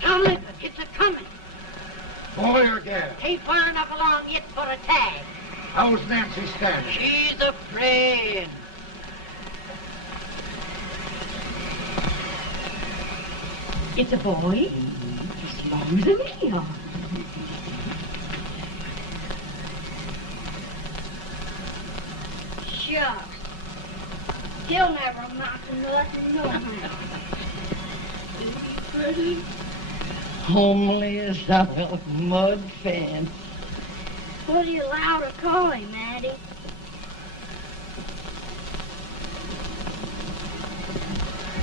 Tomlin, it's a-coming. Boy or gal? Ain't far enough along yet for a tag. How's Nancy standing? She's a-praying. It's a boy? Just long as an eel. Shucks. He'll never amount to nothing, no how. Pretty. Homely as a mud fence. What do you allow to call him, Addie?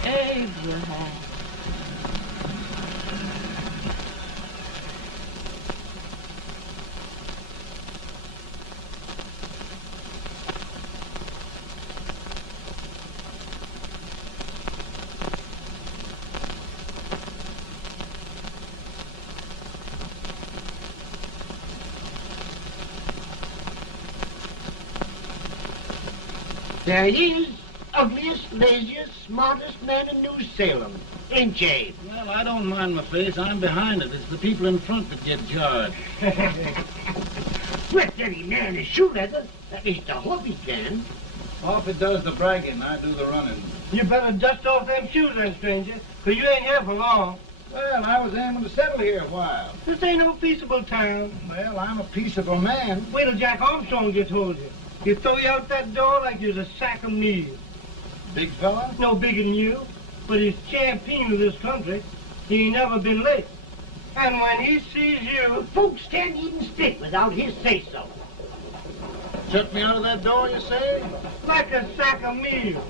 Abraham. There he is, ugliest, laziest, smartest man in New Salem, ain't ye? Well, I don't mind my face. I'm behind it. It's the people in front that get jarred. Let any man is shoe leather, at least I hope he can. Offut does the bragging, I do the running. You better dust off them shoes then, stranger, 'cause you ain't here for long. Well, I was aiming to settle here a while. This ain't no peaceable town. Well, I'm a peaceable man. Wait till Jack Armstrong gets hold of you. He'll throw you out that door like you're a sack of meal. Big fella? No bigger than you, but he's champion of this country. He ain't never been late. And when he sees you... Folks can't even speak without his say-so. Shut me out of that door, you say? like a sack of meal.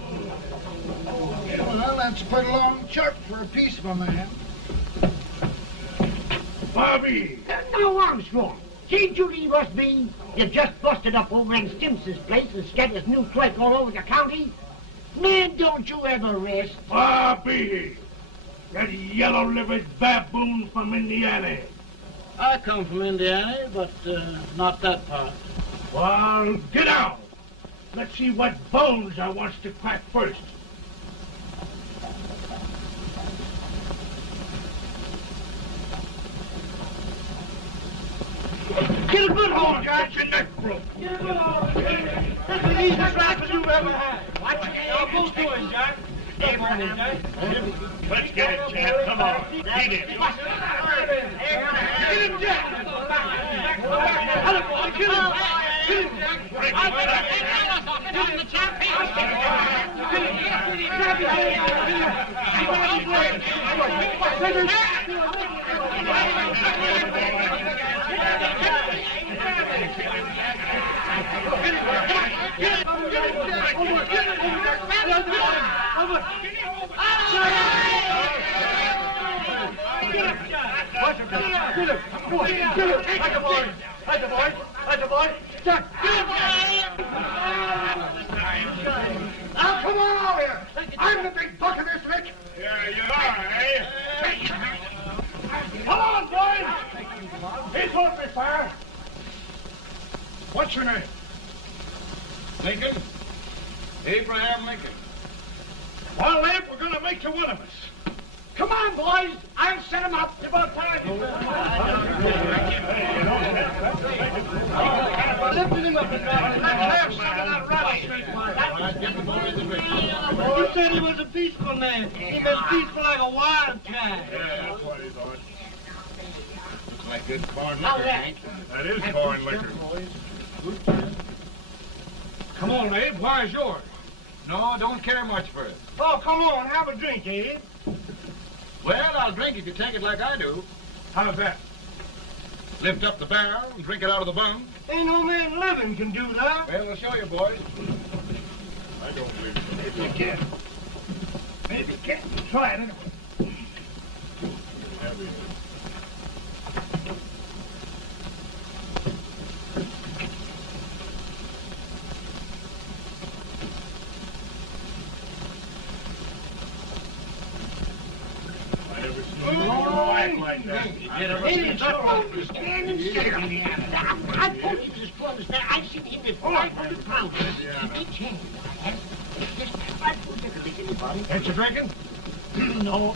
Well, that's a pretty long chart for a peaceful man. Bobby! Now, Armstrong, can't you leave us be? You've just busted up over in Stimpson's place and scattered new clerk all over the county. Man, don't you ever rest. Bobby! That yellow-livered baboon from Indiana. I come from Indiana, but not that part. Well, get out. Let's see what bones I wants to crack first. Get a good hold, Jack. Get your neck broke. Get a good hold. That's the easiest rifle you've ever had. Watch it. Y'all both doing, Jack. Let's get it, Jack. Come on. Beat it. Get him, Jack. Attaboy, kill him. Kill him, Jack. Break his back. Now, come on over here. I'm the big buck of this lick. Yeah, you are, eh? Come on, boys. He's holding me fire. What's your name? Lincoln? Abraham Lincoln. Well, Abe, we're gonna make you one of us. Come on, boys. I'll set him up. It's about time. Lifted him up and down. Let's have some of that rubbish. You said he was a peaceful man. He was peaceful like a wild cat. Yeah, that's what he thought. Looks like good corn Now, liquor, Hank. That is corn liquor. Come on, Abe. Where's yours? No, don't care much for it. Oh, come on. Have a drink, Abe. Well, I'll drink if you take it like I do. How's that? Lift up the barrel and drink it out of the bung. Ain't no man living can do that. Well, I'll show you, boys. I don't believe so. Maybe you can. Maybe you can. Try it anyway. act like that. Stand and sit on the end. I told you this brother's there. I've seen him before. 500 pounds. Each hand. I told you to lick anybody. Ain't you drinking? No.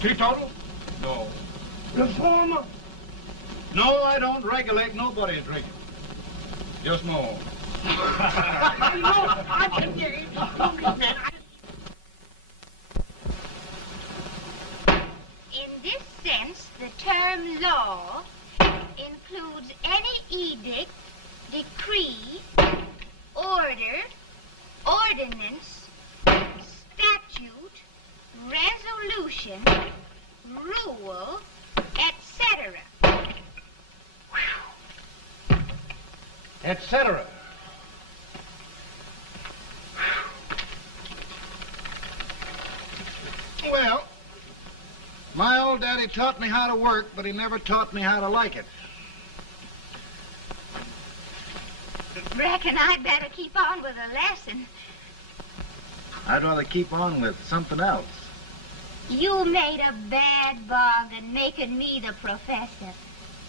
Teetotal? No. Reformer? No, I don't regulate nobody's drinking. Just no. No, I can get it. Man, In this sense, the term law includes any edict, decree, order, ordinance, statute, resolution, rule, etc. Etc. Well, my old daddy taught me how to work, but he never taught me how to like it. Reckon I'd better keep on with the lesson. I'd rather keep on with something else. You made a bad bargain making me the professor.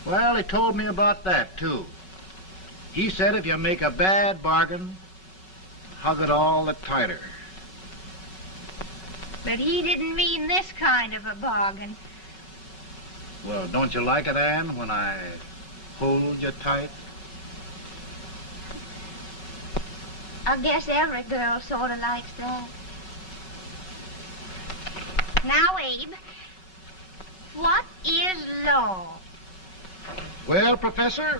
Well, he told me about that, too. He said if you make a bad bargain, hug it all the tighter. But he didn't mean this kind of a bargain. Well, don't you like it, Ann, when I hold you tight? I guess every girl sort of likes that. Now, Abe, what is law? Well, Professor,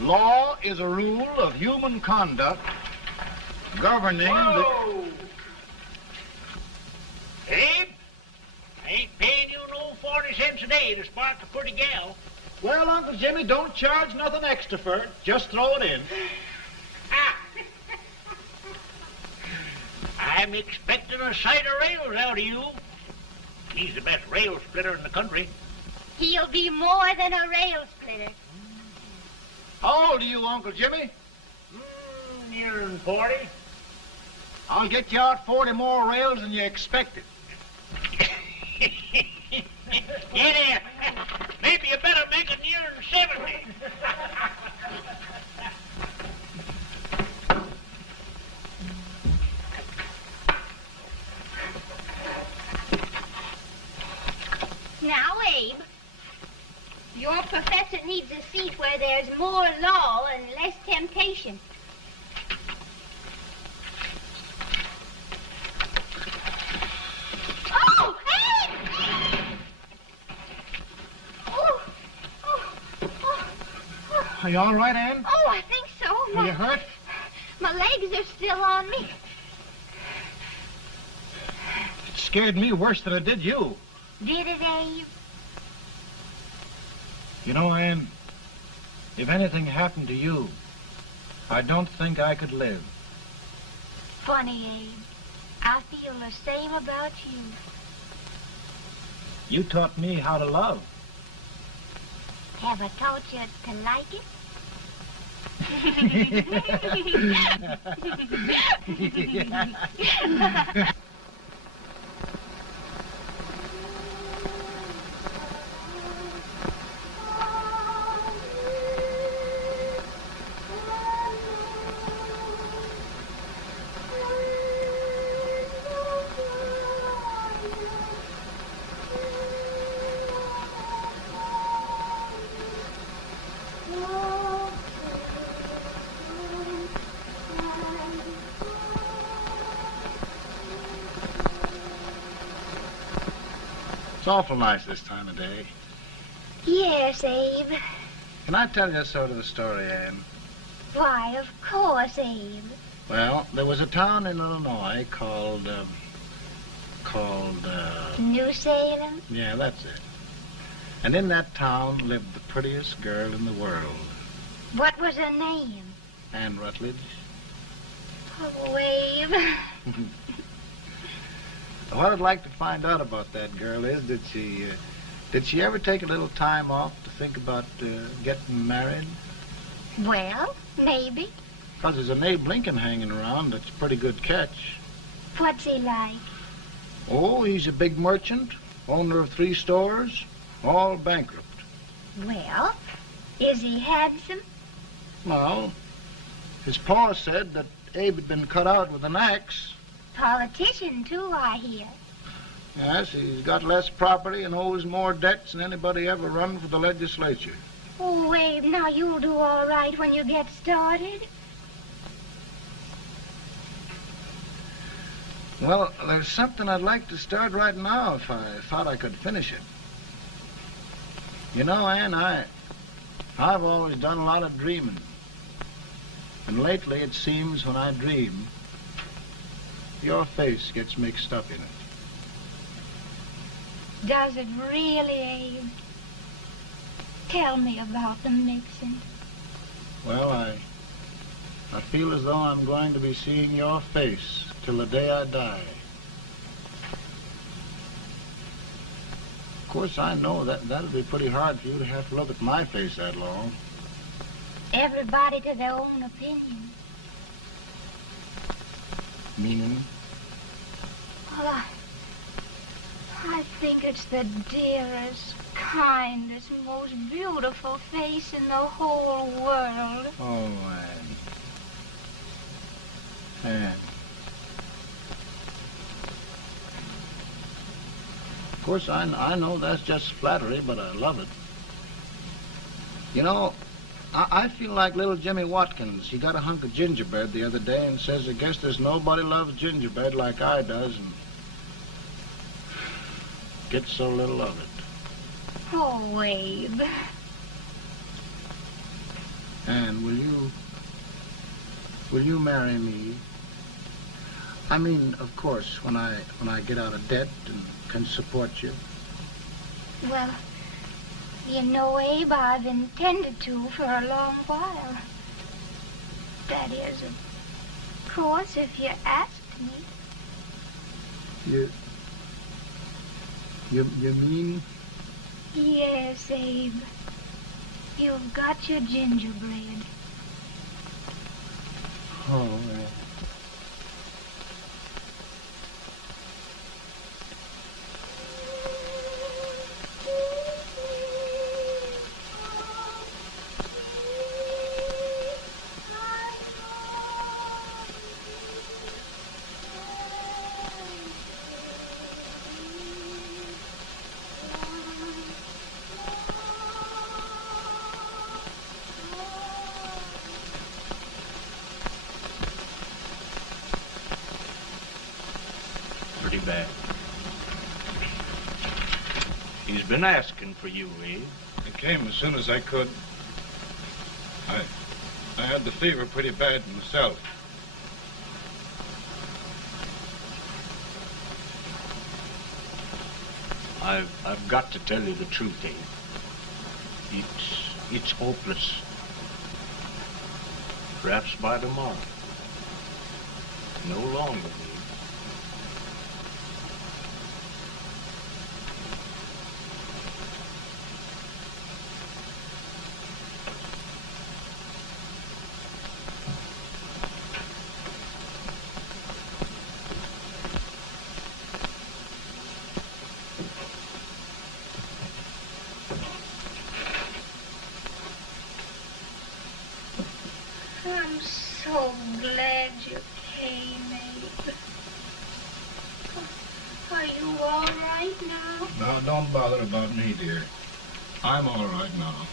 law is a rule of human conduct governing Whoa! Abe, I ain't paying you no 40 cents a day to spark a pretty gal. Well, Uncle Jimmy, don't charge nothing extra for it. Just throw it in. Ah. I'm expecting a sight of rails out of you. He's the best rail splitter in the country. He'll be more than a rail splitter. How old are you, Uncle Jimmy? Nearing 40. I'll get you out 40 more rails than you expected. Yeah, maybe you better make it nearing 70. Now, Abe, your professor needs a seat where there's more law and less temptation. Oh, Abe! Oh, oh, oh, oh. Are you all right, Ann? Oh, I think so. Are you hurt? My legs are still on me. It scared me worse than it did you. Did it, Abe? You know, Ann, if anything happened to you, I don't think I could live. Funny, Abe. I feel the same about you. You taught me how to love. Have I taught you to like it? It's awful nice this time of day. Yes, Abe. Can I tell you sort of a story, Ann? Why, of course, Abe. Well, there was a town in Illinois called, New Salem? yeah, that's it. And in that town lived the prettiest girl in the world, What was her name? Ann Rutledge. Oh, Abe. What I'd like to find out about that girl is, did she ever take a little time off to think about getting married? Well, maybe. Because there's an Abe Lincon hanging around that's a pretty good catch. What's he like? Oh, he's a big merchant, owner of 3 stores, all bankrupt. Well, is he handsome? Well, his pa said that Abe had been cut out with an axe. Politician, too, I hear. Yes, he's got less property and owes more debts than anybody ever run for the legislature. Oh, Abe, now you'll do all right when you get started. Well, there's something I'd like to start right now if I thought I could finish it. You know, Ann, I've always done a lot of dreaming. And lately it seems when I dream, your face gets mixed up in it. Does it really, Abe? Tell me about the mixing. Well, I feel as though I'm going to be seeing your face till the day I die. Of course, I know that'll be pretty hard for you to have to look at my face that long. Everybody to their own opinion. Meaning? Well, I think it's the dearest, kindest, most beautiful face in the whole world. Oh, Ann. Of course, I know that's just flattery, but I love it. You know, I feel like little Jimmy Watkins. He got a hunk of gingerbread the other day and says, I guess there's nobody loves gingerbread like I does, and gets so little of it. Oh, Abe. Ann, will you marry me? I mean, of course, when I get out of debt and can support you. Well, you know, Abe, I've intended to for a long while. That is, of course, if you asked me. You mean? Yes, Abe. You've got your gingerbread. Oh, Pretty bad. He's been asking for you, Abe. I came as soon as I could. I had the fever pretty bad myself. I've got to tell you the truth, Abe. It's hopeless. Perhaps by tomorrow. No longer, Abe. I'm so glad you came, Abe. Are you all right now? Now, don't bother about me, dear. I'm all right now.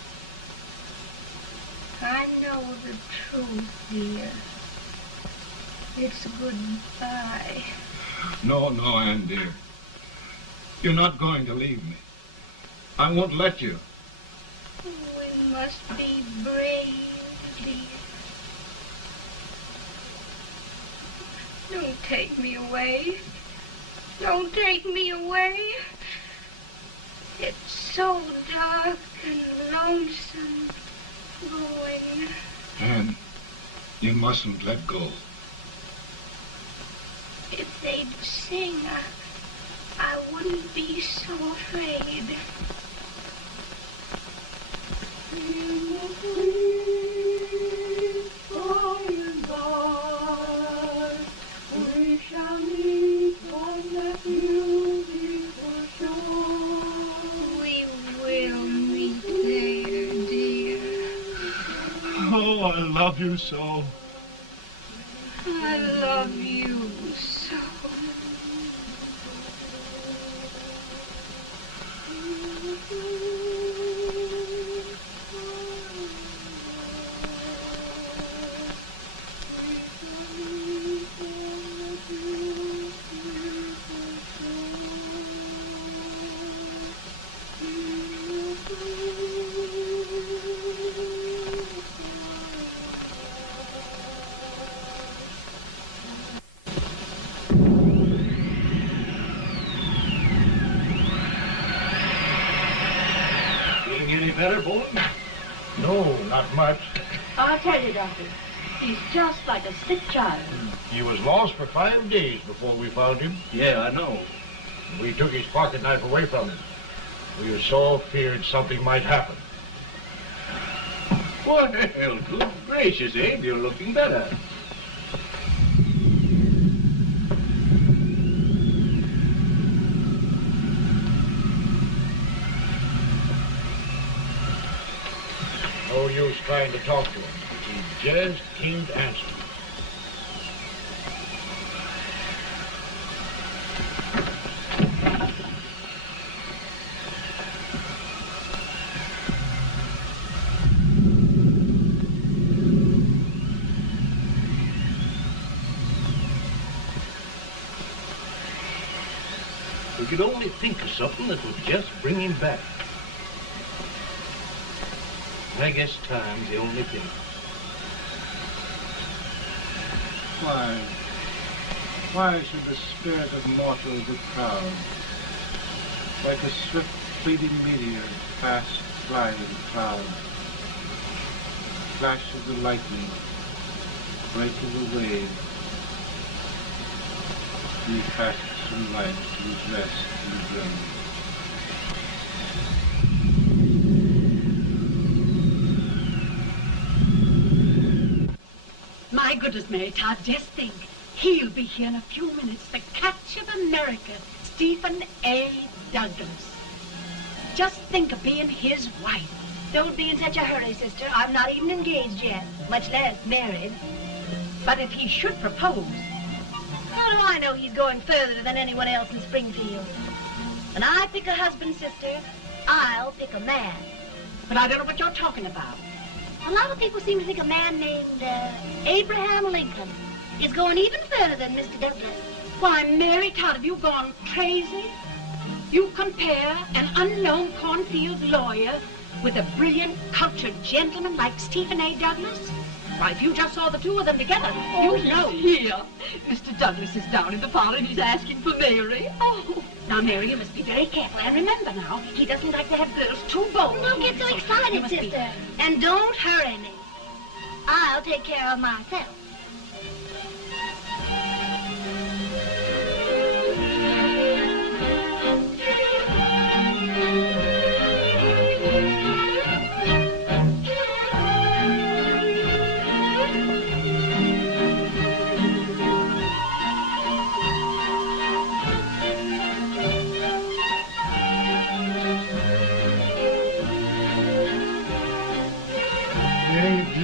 I know the truth, dear. It's goodbye. No, Ann, dear. You're not going to leave me. I won't let you. We must be brave, dear. Don't take me away. Don't take me away. It's so dark and lonesome going. Ann, you mustn't let go. If they'd sing, I wouldn't be so afraid. By and by, we shall meet on that beautiful shore. I love you so. I love you so. Better, boy? No, not much. I'll tell you, Doctor, he's just like a sick child. He was lost for 5 days before we found him. Yeah, I know. We took his pocket knife away from him. We were so feared something might happen. Well, good gracious, Abe, you're looking better. No use trying to talk to him. He just can't answer. We could only think of something that would just bring him back. I guess time's the only thing. Why should the spirit of mortals be proud? Like a swift fleeting meteor, fast flying cloud. Flash of the lightning, break of the wave. He passes from life to his rest in the grave. My goodness, Mary Todd, just think. He'll be here in a few minutes. The catch of America, Stephen A. Douglas. Just think of being his wife. Don't be in such a hurry, sister. I'm not even engaged yet, much less married. But if he should propose... How do I know he's going further than anyone else in Springfield? When I pick a husband, sister, I'll pick a man. But I don't know what you're talking about. A lot of people seem to think a man named Abraham Lincoln is going even further than Mr. Douglas. Why, Mary Todd, have you gone crazy? You compare an unknown cornfield lawyer with a brilliant, cultured gentleman like Stephen A. Douglas? Why, if you just saw the two of them together, you'd know. Here, Mr. Douglas is down in the parlor and he's asking for Mary. Oh, now, Mary, you must be very careful. And remember now, he doesn't like to have girls too bold. Don't get so excited, sister. And don't hurry me. I'll take care of myself.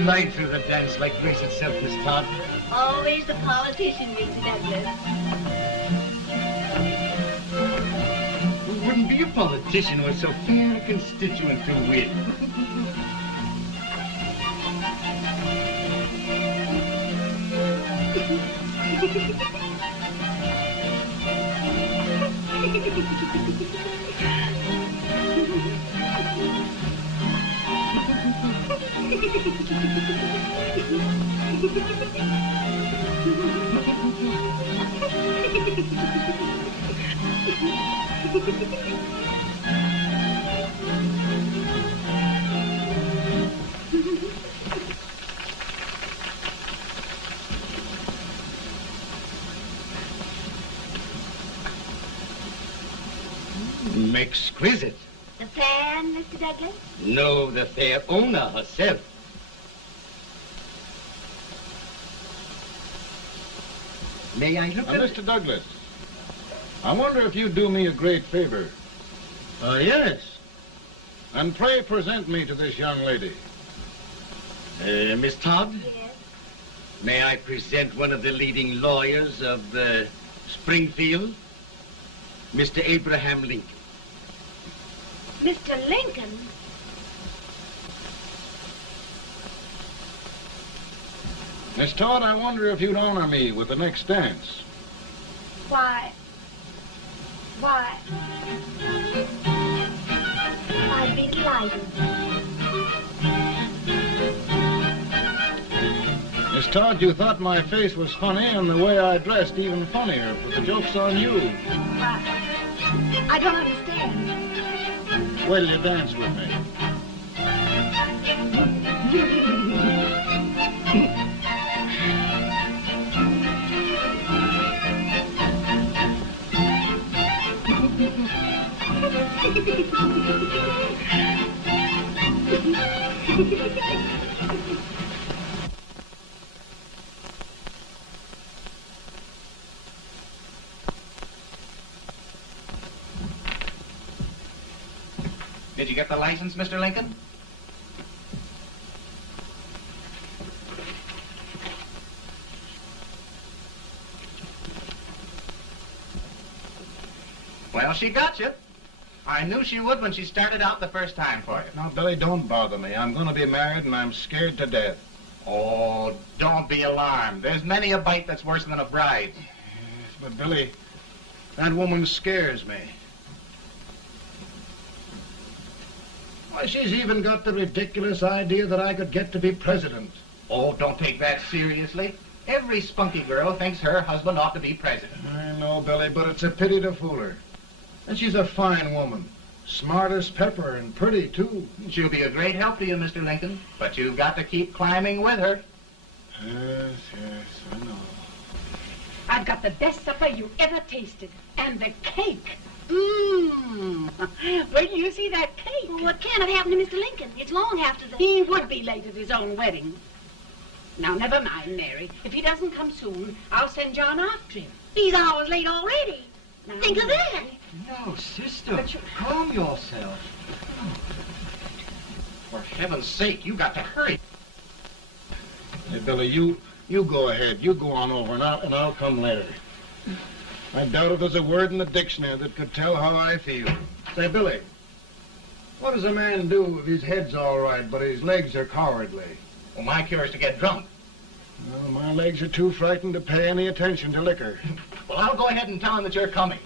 Light through the dance like grace itself, Miss Todd. Always the politician, Mr. Douglas. We wouldn't be a politician with so fair a constituent to win. Exquisite. The fan, Mr. Douglas? No, the fair owner herself. May I look at Mr. Douglas, I wonder if you'd do me a great favor. Yes. And pray present me to this young lady. Miss Todd? Yes? May I present one of the leading lawyers of Springfield, Mr. Abraham Lincoln. Mr. Lincoln? Miss Todd, I wonder if you'd honor me with the next dance. Why? I'd be delighted. Miss Todd, you thought my face was funny and the way I dressed even funnier, but the joke's on you. I don't understand. Wait till you dance with me. Did you get the license, Mr. Lincoln? Well, she got you. I knew she would when she started out the first time for you. Now, Billy, don't bother me. I'm going to be married and I'm scared to death. Oh, don't be alarmed. There's many a bite that's worse than a bride. Yes, but Billy, that woman scares me. Why, she's even got the ridiculous idea that I could get to be president. Oh, don't take that seriously. Every spunky girl thinks her husband ought to be president. I know, Billy, but it's a pity to fool her. And she's a fine woman. Smart as pepper and pretty, too. She'll be a great help to you, Mr. Lincoln. But you've got to keep climbing with her. Yes, I know. I've got the best supper you ever tasted. And the cake. Mmm. Wait till you see that cake. Well, what can have happened to Mr. Lincoln? It's long after the... He would be late at his own wedding. Now, never mind, Mary. If he doesn't come soon, I'll send John after him. He's hours late already. Now, Think of that. No, sister, calm yourself. For heaven's sake, you got to hurry. Hey, Billy, you go ahead. You go on over, and I'll come later. I doubt if there's a word in the dictionary that could tell how I feel. Say, Billy, what does a man do if his head's all right, but his legs are cowardly? Well, my cure is to get drunk. Well, my legs are too frightened to pay any attention to liquor. Well, I'll go ahead and tell him that you're coming.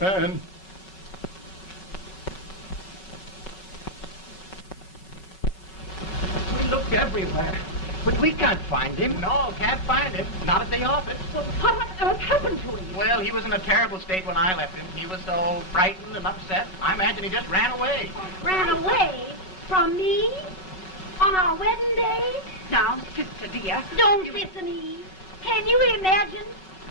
And We looked everywhere, but we can't find him. No, can't find him. Not at the office. Well, what on earth happened to him? Well, he was in a terrible state when I left him. He was so frightened and upset. I imagine he just ran away. Ran away from me on our wedding day? Now, sister dear. Don't listen to me. Can you imagine?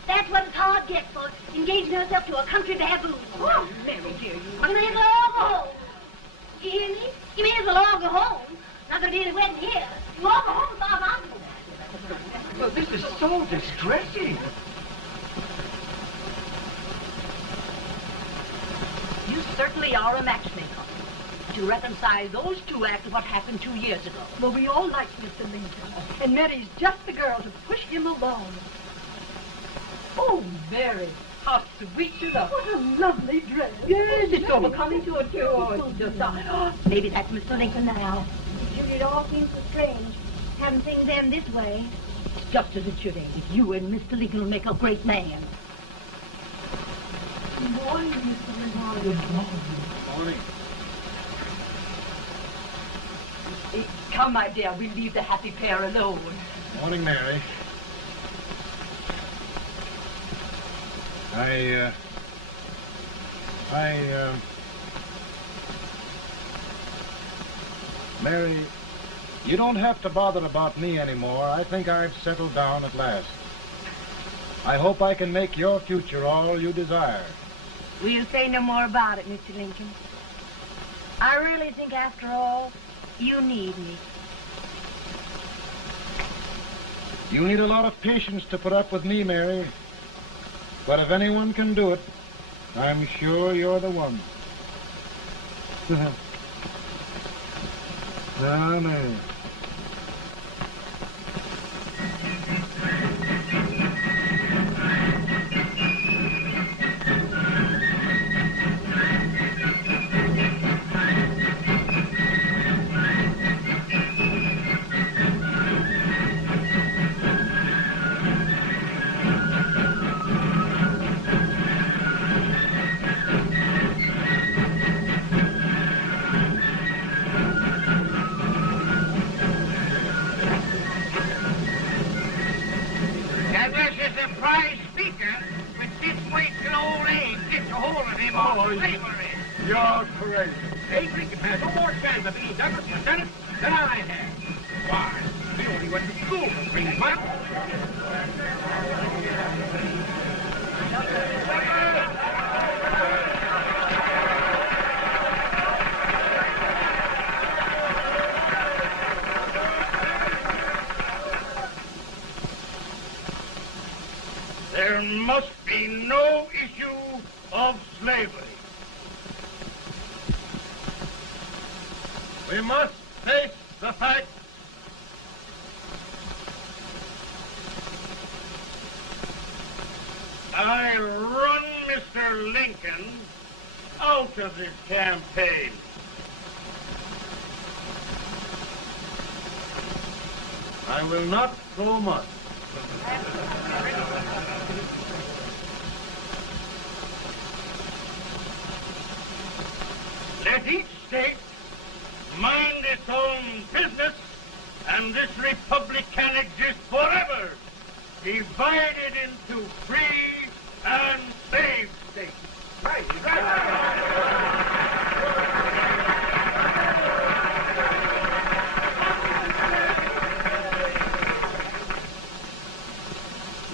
That's what Todd gets for engaging herself to a country baboon. Oh, Mary dear, you... You may as well all go home. You hear me? You may as well all go home. Not gonna be any wedding here. You all go home as far as I'm concerned. Well, this is so distressing. You certainly are a matchmaker. To reconcile those two after what happened 2 years ago. Well, we all like Mr. Lincoln, and Mary's just the girl to push him along. Oh, Mary, how sweet you look. What a lovely dress. Yes, it's overcoming to it, too. Oh, it's just, maybe that's Mr. Lincoln now. Judy, it all seems so strange. Having things end this way. It's just as it should end. You and Mr. Lincoln will make a great man. Good morning, Mr. Lincoln. Good morning. Morning. Come, my dear, we'll leave the happy pair alone. Morning, Mary. Mary, you don't have to bother about me anymore. I think I've settled down at last. I hope I can make your future all you desire. We'll say no more about it, Mr. Lincoln. I really think, after all, you need me. You need a lot of patience to put up with me, Mary. But if anyone can do it, I'm sure you're the one. Now, Mary. You're crazy. Hey, Griffith has no more chance of being Douglas lieutenant than I have. Why? We only went to school for 3 months. There must be no issue of slavery. We must face the fact I run Mr. Lincoln out of this campaign. I will not so much. Let each state mind its own business, and this republic can exist forever, divided into free and slave states. Right.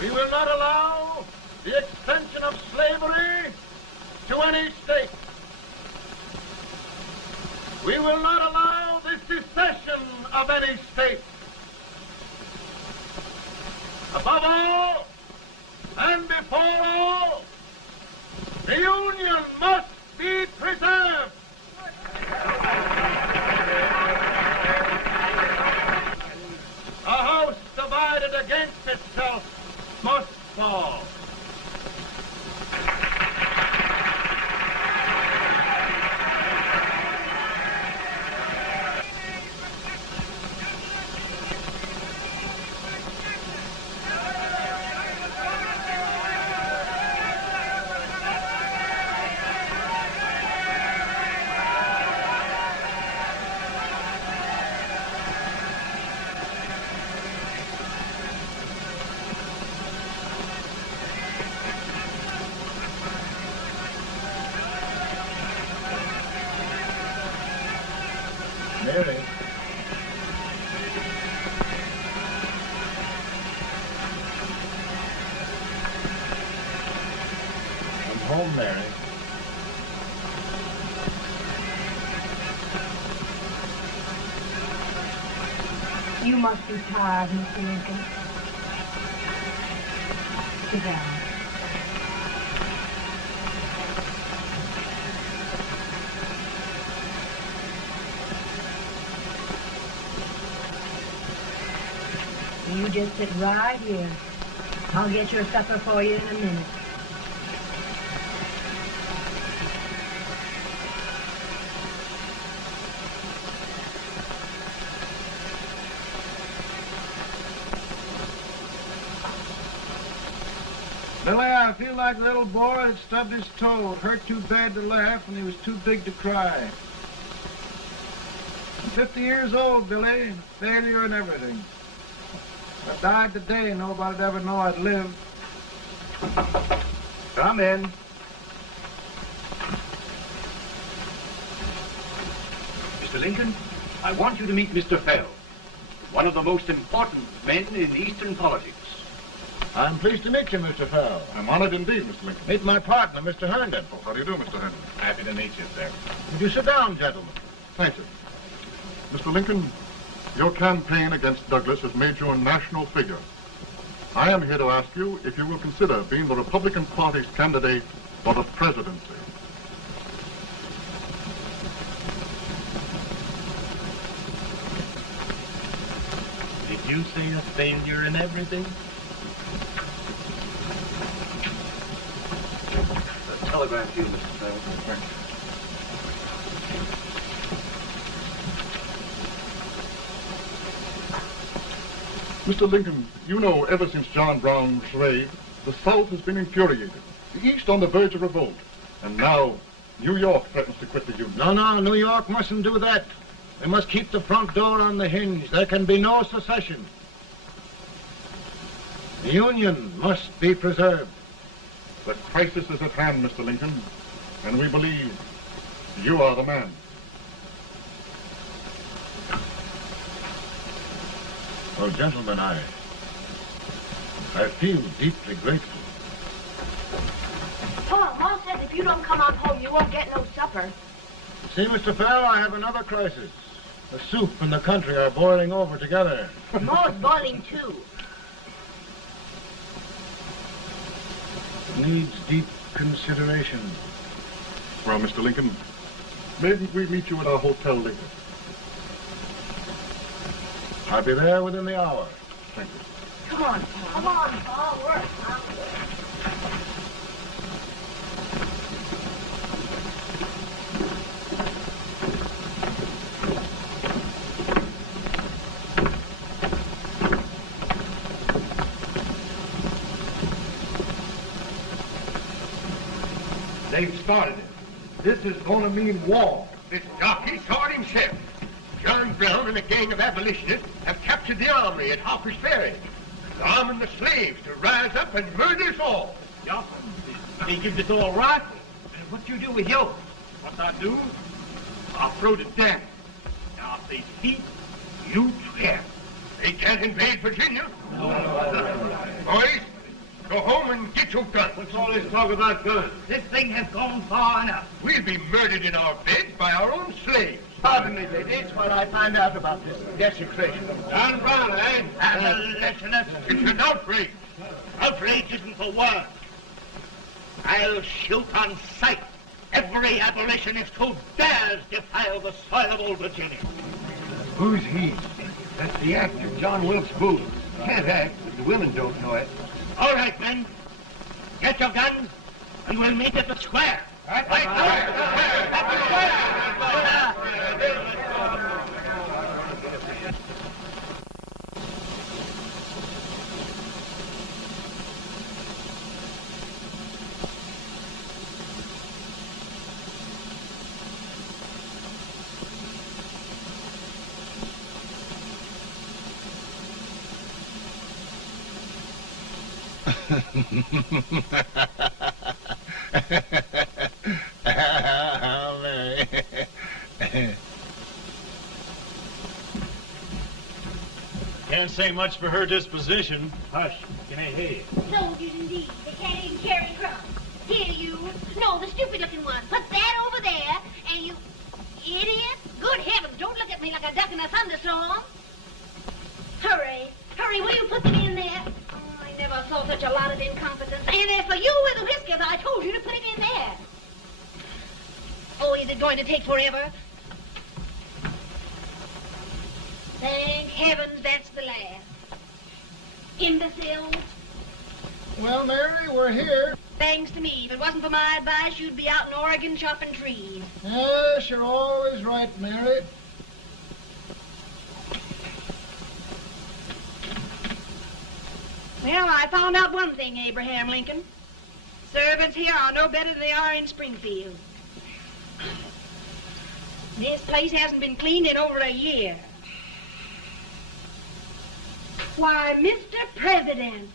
We will not allow the extension of slavery to any state. We will not allow the secession of any state. Above all, and before all, the Union must be preserved. A house divided against itself must fall. Mary. I'm home, Mary. You must be tired, Mr. Lincoln. Sit down. You just sit right here. I'll get your supper for you in a minute. Billy, I feel like a little boy that stubbed his toe. It hurt too bad to laugh, and he was too big to cry. I'm 50 years old, Billy. Failure and everything. If I died today, nobody'd ever know I'd lived. Come in. Mr. Lincoln, I want you to meet Mr. Ferry, one of the most important men in Eastern politics. I'm pleased to meet you, Mr. Farrell. I'm honored indeed, Mr. Lincoln. Meet my partner, Mr. Herndon. Oh, how do you do, Mr. Hammond? Happy to meet you, sir. Would you sit down, gentlemen? Thank you. Mr. Lincoln, your campaign against Douglas has made you a national figure. I am here to ask you if you will consider being the Republican Party's candidate for the presidency. Did you say a failure in everything? A telegram to you, Mr. Farrell. Thank you. Mr. Lincoln, you know ever since John Brown's raid, the South has been infuriated, the East on the verge of revolt, and now New York threatens to quit the Union. No, New York mustn't do that. They must keep the front door on the hinge. There can be no secession. The Union must be preserved. The crisis is at hand, Mr. Lincoln, and we believe you are the man. Well, gentlemen, I feel deeply grateful. Ma says if you don't come on home, you won't get no supper. See, Mr. Farrell, I have another crisis. The soup and the country are boiling over together. Ma's boiling too. Needs deep consideration. Well, Mr. Lincoln, maybe we meet you at our hotel later. I'll be there within the hour. Thank you. Come on, Pa. Work. They've started it. This is going to mean war. This jockey saw it himself. John Brown and a gang of abolitionists have captured the armory at Harper's Ferry. They're arming the slaves to rise up and murder us all. Yeah, they give us all right. And what you do with yours? What I do, I'll throw it down. Now, if they speak, you swear. They can't invade Virginia. Boys, go home and get your guns. What's all this talk about guns? This thing has gone far enough. We'll be murdered in our beds by our own slaves. Pardon me, ladies, while I find out about this desecration. John Brown, eh? Abolitionists. It's an outrage. Outrage isn't the word. I'll shoot on sight every abolitionist who dares defile the soil of old Virginia. Who's he? That's the actor, John Wilkes Booth. Can't act, but the women don't know it. All right, men. Get your guns, and we'll meet at the square. At the Can't say much for her disposition. Hush, you may hear you. Soldiers indeed. They can't even carry crumbs. Here, you. No, the stupid-looking one. Put that over there, and you... Idiot. Good heavens, don't look at me like a duck in a thunderstorm. Hurry. Hurry, will you put them in there? Oh, I never saw such a lot of incompetence. And as for you with the whiskers, I told you to put it in there. Oh, is it going to take forever? Thank heavens that's the last. Imbecile. Well, Mary, we're here. Thanks to me. If it wasn't for my advice, you'd be out in Oregon chopping trees. Yes, you're always right, Mary. Well, I found out one thing, Abraham Lincoln. Servants here are no better than they are in Springfield. This place hasn't been cleaned in over a year. Why, Mr. President.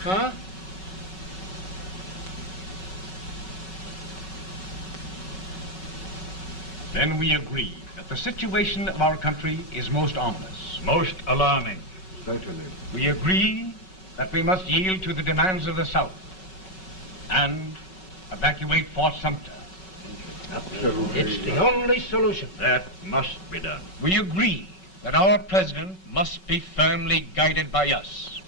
Huh? Then we agree that the situation of our country is most ominous. Most alarming. Certainly. We agree that we must yield to the demands of the South and evacuate Fort Sumter. Absolutely. It's the only solution. That must be done. We agree that our president must be firmly guided by us.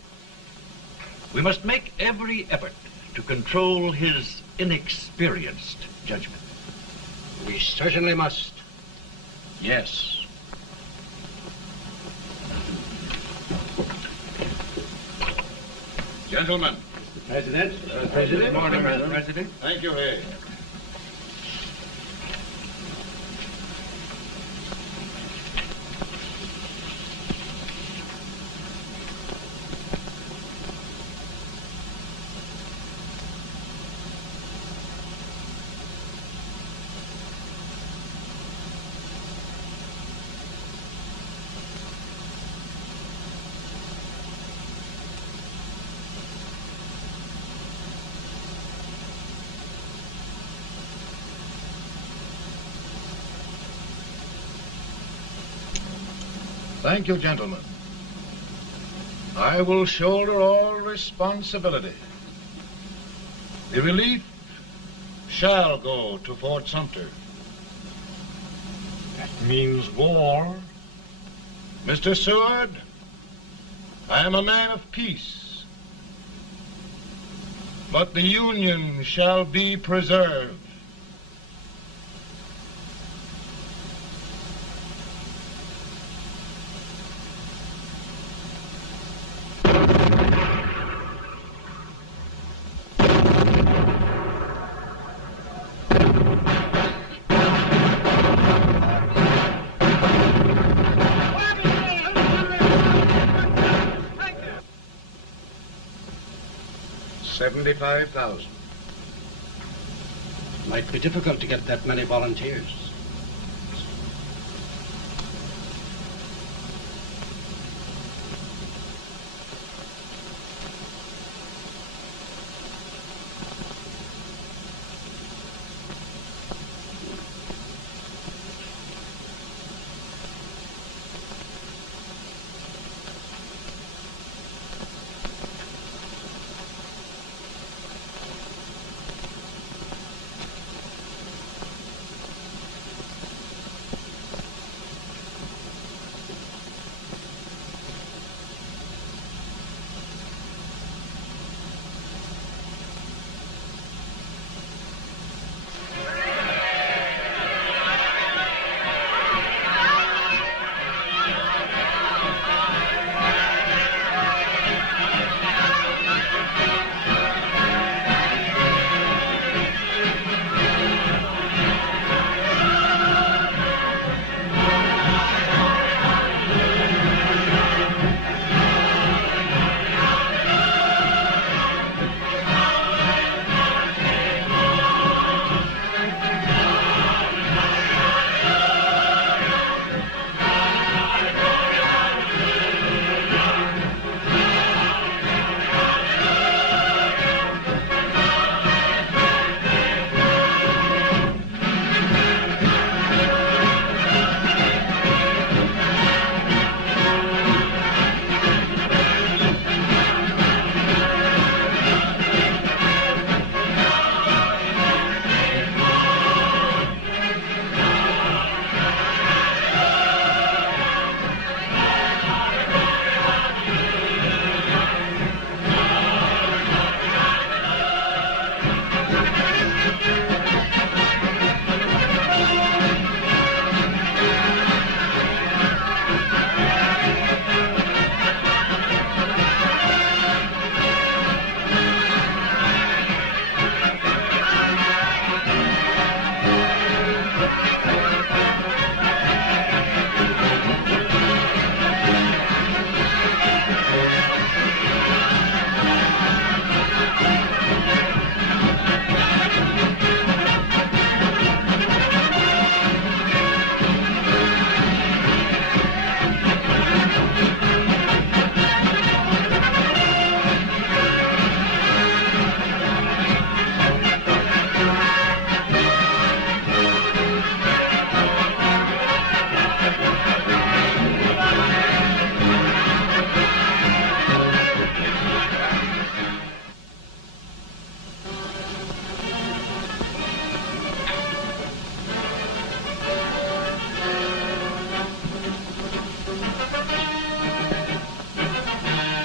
We must make every effort to control his inexperienced judgment. We certainly must. Yes. Gentlemen. President. President. Good morning, Mr. President. Thank you, Hay. Thank you, gentlemen. I will shoulder all responsibility. The relief shall go to Fort Sumter. That means war. Mr. Seward, I am a man of peace, but the Union shall be preserved. $75,000. Might be difficult to get that many volunteers.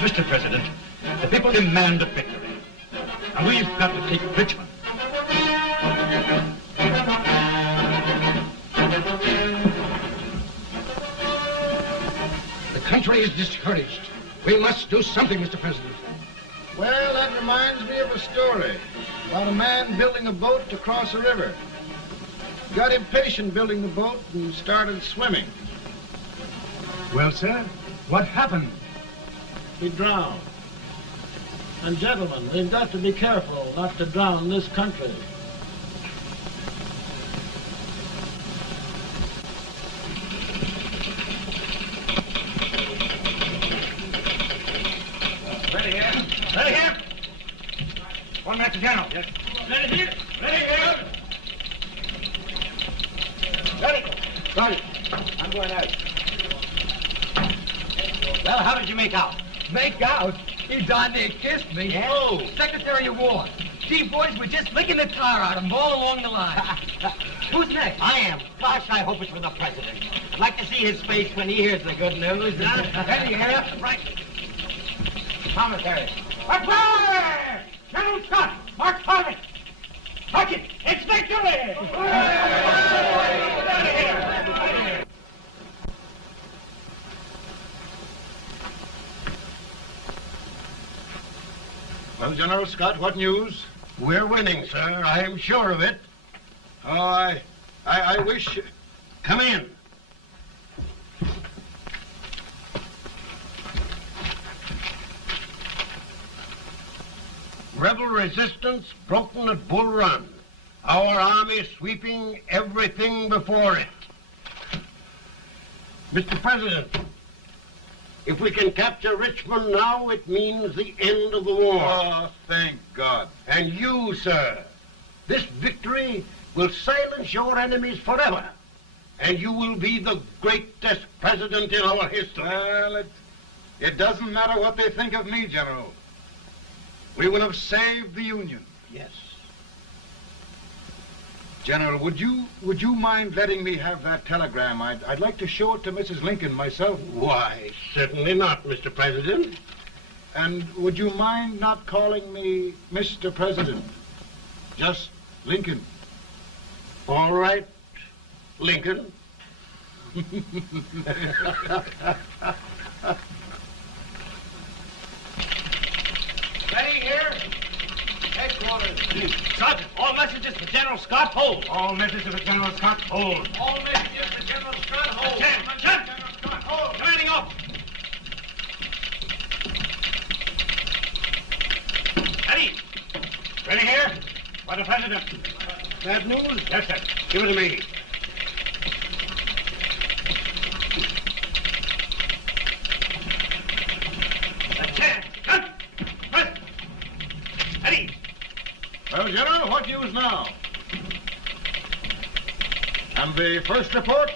Mr. President, the people demand a victory. And we've got to take Richmond. The country is discouraged. We must do something, Mr. President. Well, that reminds me of a story about a man building a boat to cross a river. He got impatient building the boat and started swimming. Well, sir, what happened? He drowned. And gentlemen, we've got to be careful not to drown this country. Ready here. Ready here. 1 minute to General. Yes. Ready here. Ready here. Ready. Ready. I'm going out. Well, how did you make out? Make out? He darn near kissed me. Yeah? Oh, Secretary of War. Gee, boys, we're just licking the tar out of him all along the line. Who's next? I am. Gosh, I hope it's for the president. I'd like to see his face when he hears the good news. Ready here. Right. Commissary. Fire! General Scott, mark target. Target, it's victory! Well, General Scott, what news? We're winning, sir. I'm sure of it. Oh, I wish... Come in. Rebel resistance broken at Bull Run. Our army sweeping everything before it. Mr. President, if we can capture Richmond now, it means the end of the war. Oh, thank God. And you, sir, this victory will silence your enemies forever. And you will be the greatest president in our history. Well, it doesn't matter what they think of me, General. We will have saved the Union. Yes. General, would you mind letting me have that telegram? I'd like to show it to Mrs. Lincon myself. Why, certainly not, Mr. President. And would you mind not calling me Mr. President? Just Lincon. All right, Lincon. Ready here. Headquarters. Sergeant, all messages for General Scott, hold. All messages for General Scott, hold. All messages for General Scott, hold. General Scott, hold. Commanding officer. Ready. Ready here. For the President. Bad news? Yes, sir. Give it to me. Well, General, what news now? And the first reports?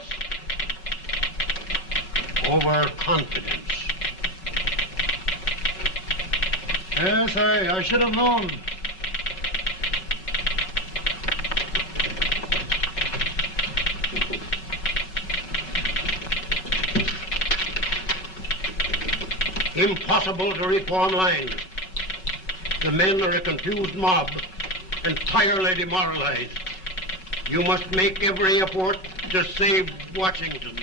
Overconfidence. Yes, I should have known. Impossible to reform lines. The men are a confused mob, entirely demoralized. You must make every effort to save Washington.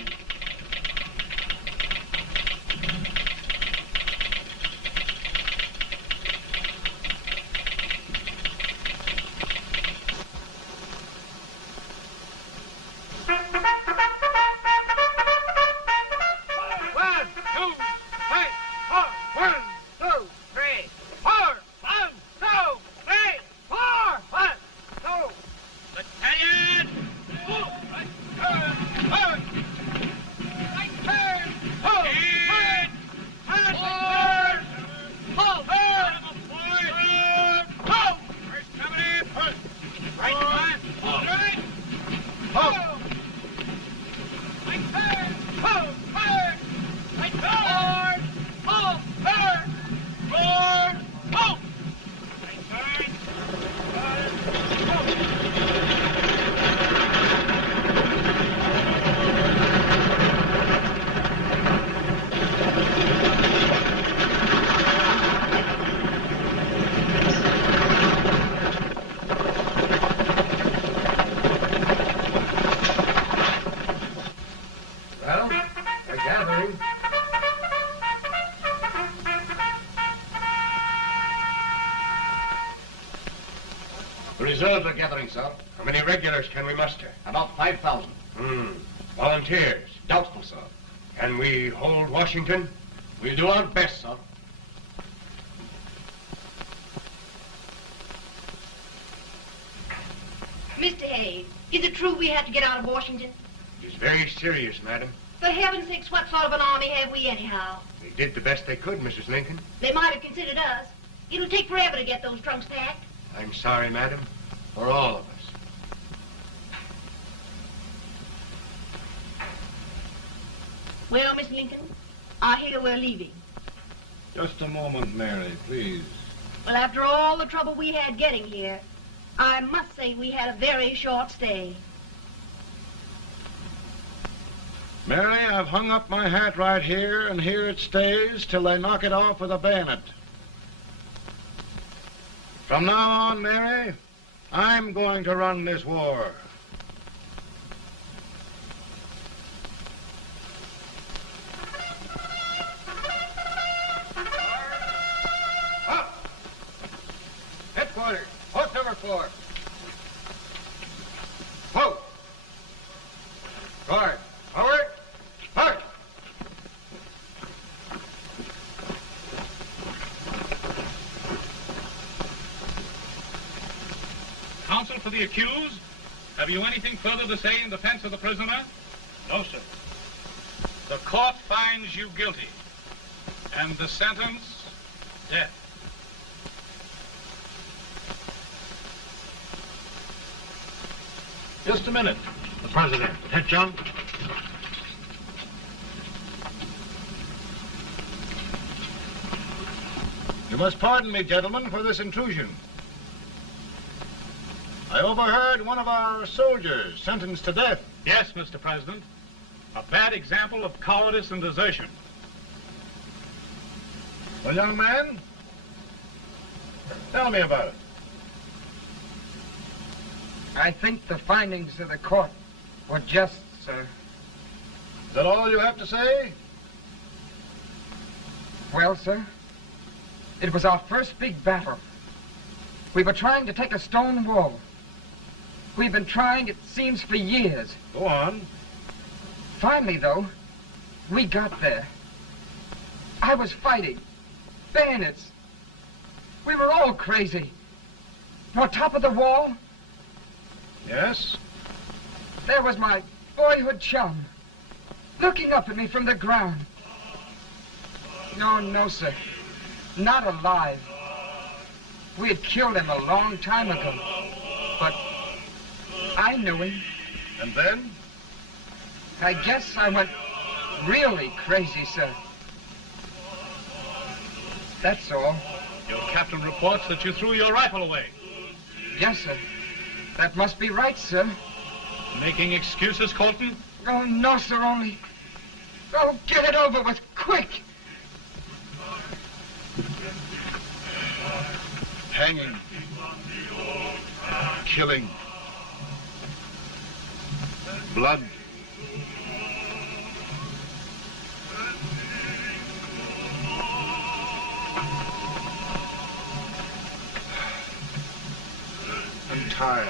Right turn! Reserves are gathering, sir. How many regulars can we muster? About 5,000. Volunteers? Doubtful, sir. Can we hold Washington? We'll do our best, sir. Mr. Hayes, is it true we have to get out of Washington? It's very serious, madam. For heaven's sakes, what sort of an army have we anyhow? They did the best they could, Mrs. Lincoln. They might have considered us. It'll take forever to get those trunks packed. I'm sorry, madam, for all of us. Well, Miss Lincoln, I hear we're leaving. Just a moment, Mary, please. Well, after all the trouble we had getting here, I must say we had a very short stay. Mary, I've hung up my hat right here, and here it stays till they knock it off with a bayonet. From now on, Mary, I'm going to run this war. Headquarters, post number 4. Whoa! Guard, forward, march! Counsel for the accused, have you anything further to say in defense of the prisoner? No, sir. The court finds you guilty, and the sentence, death. Just a minute. The president. Head, John. You must pardon me, gentlemen, for this intrusion. I overheard one of our soldiers sentenced to death. Yes, Mr. President. A bad example of cowardice and desertion. Well, young man, tell me about it. I think the findings of the court were just, sir. Is that all you have to say? Well, sir, it was our first big battle. We were trying to take a stone wall. We've been trying, it seems, for years. Go on. Finally, though, we got there. I was fighting. Bayonets. We were all crazy. On top of the wall, Yes? there was my boyhood chum, looking up at me from the ground. No, sir. Not alive. We had killed him a long time ago. But I knew him. And then? I guess I went really crazy, sir. That's all. Your captain reports that you threw your rifle away. Yes, sir. That must be right, sir. Making excuses, Colton? Oh, no, sir, only... Oh, get it over with, quick! Hanging. Killing. Blood. I'm tired.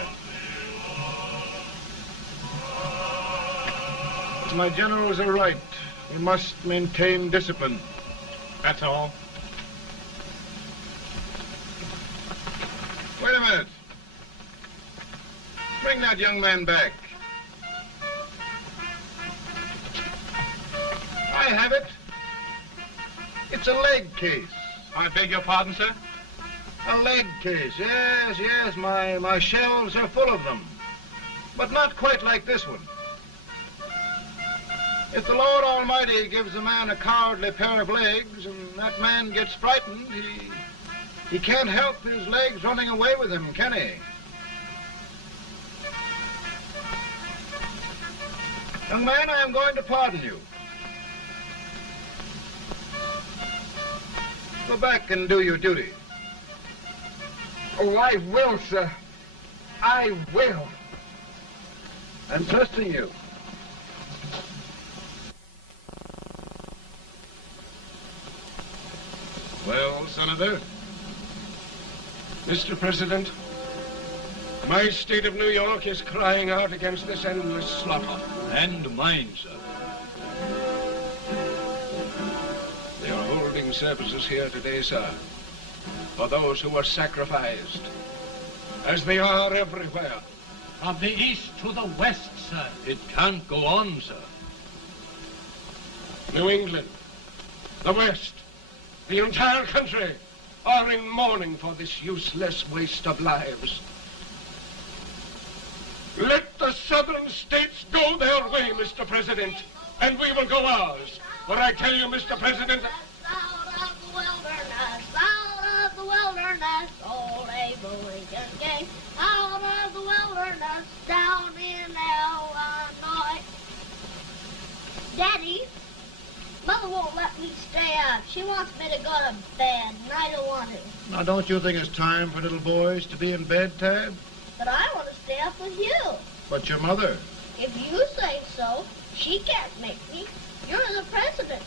My generals are right. We must maintain discipline. That's all. Wait a minute. Bring that young man back. I have it. It's a leg case. I beg your pardon, sir? A leg case, yes. My shelves are full of them. But not quite like this one. If the Lord Almighty gives a man a cowardly pair of legs and that man gets frightened, he can't help his legs running away with him, can he? Young man, I am going to pardon you. Go back and do your duty. Oh, I will, sir. I will. I'm trusting you. Well, Senator? Mr. President, My state of New York is crying out against this endless slaughter. And mine, sir. They are holding services here today, sir, for those who were sacrificed, as they are everywhere. From the east to the west, sir. It can't go on, sir. New England, the West, the entire country are in mourning for this useless waste of lives. Let the southern states go their way, Mr. President, and we will go ours. For I tell you, Mr. President... Out of the wilderness, old Abe Lincoln came. Out of the wilderness, down in Illinois. Daddy, Mother won't let me stay up. She wants me to go to bed, and I don't want to. Now, don't you think it's time for little boys to be in bed, Tad? But I want to stay up with you. But your mother? If you say so, she can't make me. You're the president.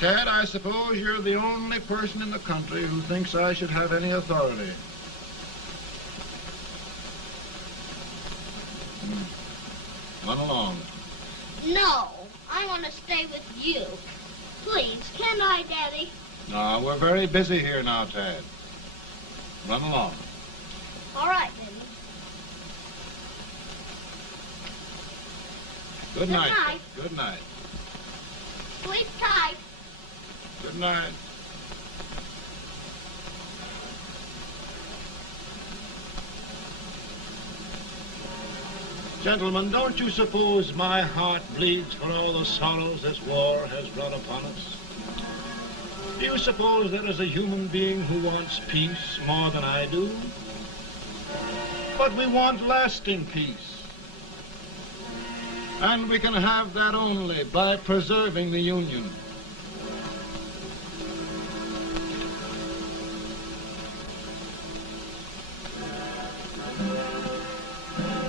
Tad, I suppose you're the only person in the country who thinks I should have any authority. Run along. No, I want to stay with you. Please, can I, Daddy? No, we're very busy here now, Tad. Run along. All right, Daddy. Good night. Good night. Sleep tight. Good night. Gentlemen, don't you suppose my heart bleeds for all the sorrows this war has brought upon us? Do you suppose there is a human being who wants peace more than I do? But we want lasting peace. And we can have that only by preserving the Union.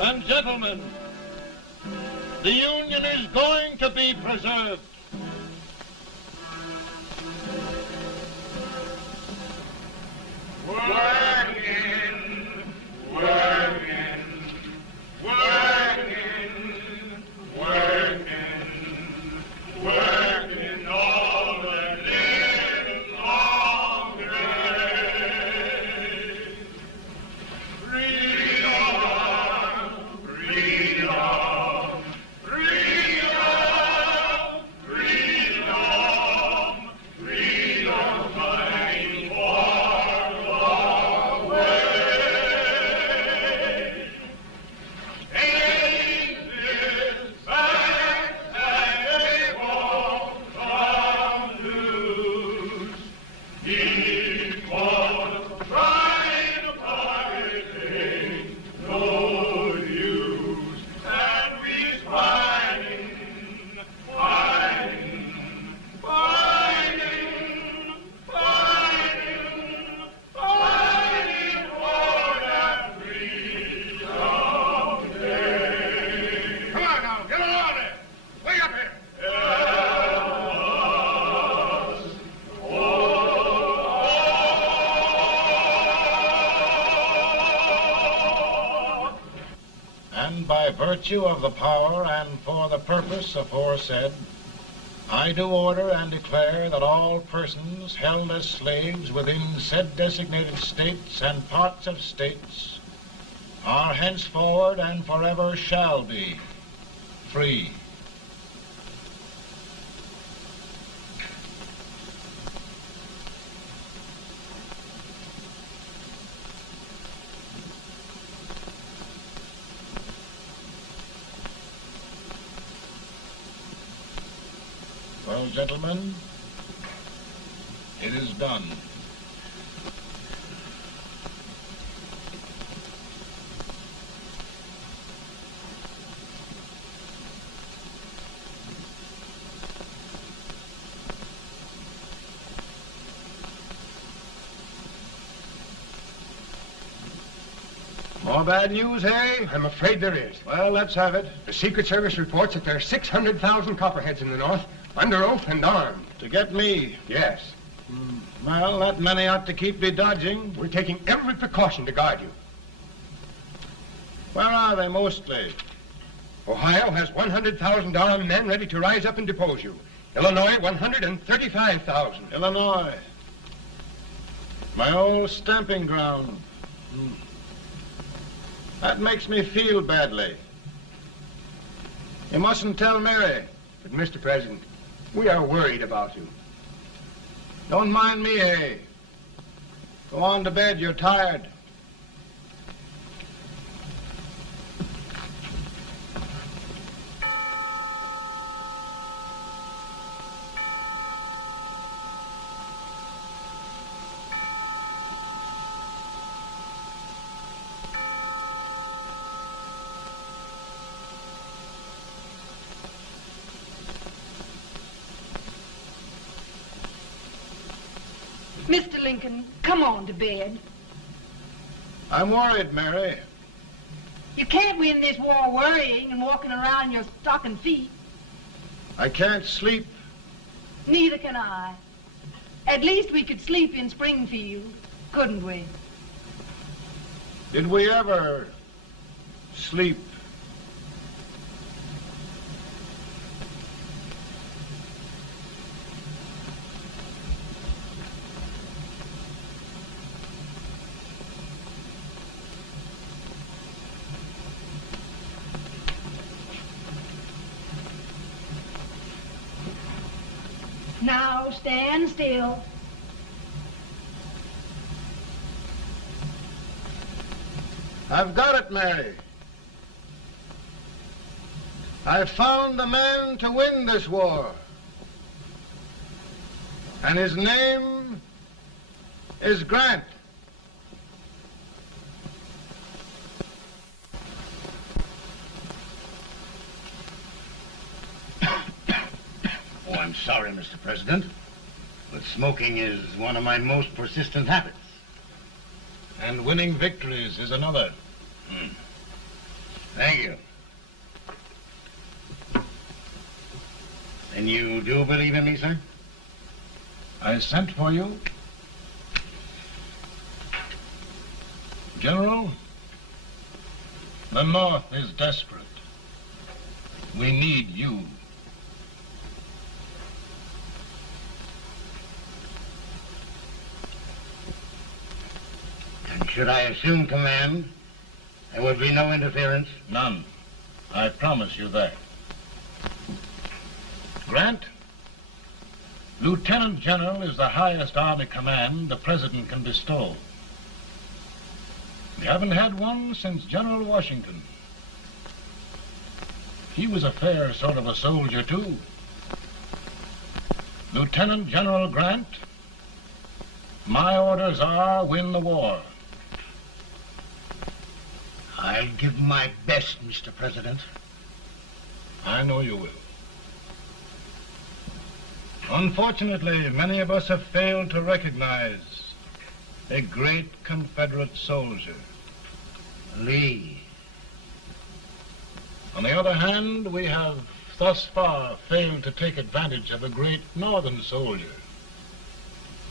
And gentlemen, the Union is going to be preserved. Working, working, working, working, working all the live long day. Freedom, freedom, freedom, freedom, freedom, fighting for the way. Take this back that they won't come loose. Keep on trying to pirate ain't no use. And we's fighting, fighting, fighting, fighting, fighting for that freedom day. Come on now, get along there. Way up here. And by virtue of the power and for the purpose aforesaid, I do order and declare that all persons held as slaves within said designated states and parts of states are henceforward and forever shall be free. Well, gentlemen, it is done. More bad news, hey? I'm afraid there is. Well, let's have it. The Secret Service reports that there are 600,000 copperheads in the North, under oath and armed. To get me? Yes. Well, that many ought to keep me dodging. We're taking every precaution to guard you. Where are they mostly? Ohio has 100,000 men ready to rise up and depose you. Illinois, 135,000. Illinois. My old stamping ground. That makes me feel badly. You mustn't tell Mary. But, Mr. President, we are worried about you. Don't mind me, eh? Go on to bed, you're tired. Mr. Lincoln, come on to bed. I'm worried, Mary. You can't win this war worrying and walking around in your stocking feet. I can't sleep. Neither can I. At least we could sleep in Springfield, couldn't we? Did we ever sleep? Now stand still. I've got it, Mary. I've found the man to win this war. And his name is Grant. Oh, I'm sorry, Mr. President, but smoking is one of my most persistent habits. And winning victories is another. Thank you. And you do believe in me, sir? I sent for you. General, the North is desperate. We need you. And should I assume command, there would be no interference? None. I promise you that. Grant, Lieutenant General is the highest army command the President can bestow. We haven't had one since General Washington. He was a fair sort of a soldier, too. Lieutenant General Grant, my orders are win the war. I'll give my best, Mr. President. I know you will. Unfortunately, many of us have failed to recognize a great Confederate soldier, Lee. On the other hand, we have thus far failed to take advantage of a great Northern soldier.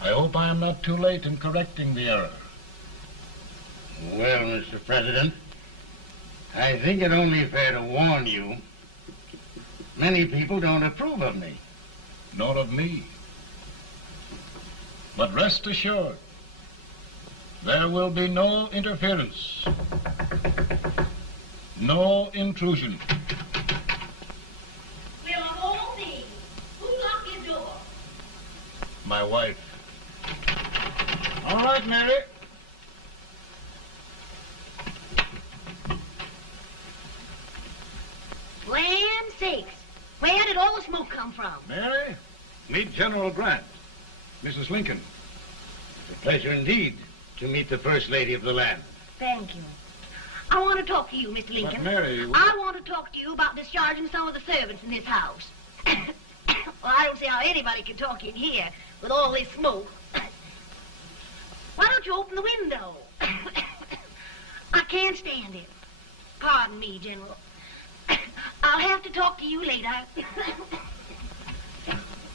I hope I am not too late in correcting the error. Well, Mr. President, I think it only fair to warn you, many people don't approve of me. Nor of me. But rest assured, there will be no interference, no intrusion. Well, of all things, who locked your door? My wife. All right, Mary. Land sakes, where did all the smoke come from? Mary, meet General Grant, Mrs. Lincoln. It's a pleasure indeed to meet the First Lady of the land. Thank you. I want to talk to you, Mr. Lincoln. But Mary, I want to talk to you about discharging some of the servants in this house. Well, I don't see how anybody can talk in here with all this smoke. Why don't you open the window? I can't stand it. Pardon me, General. I'll have to talk to you later.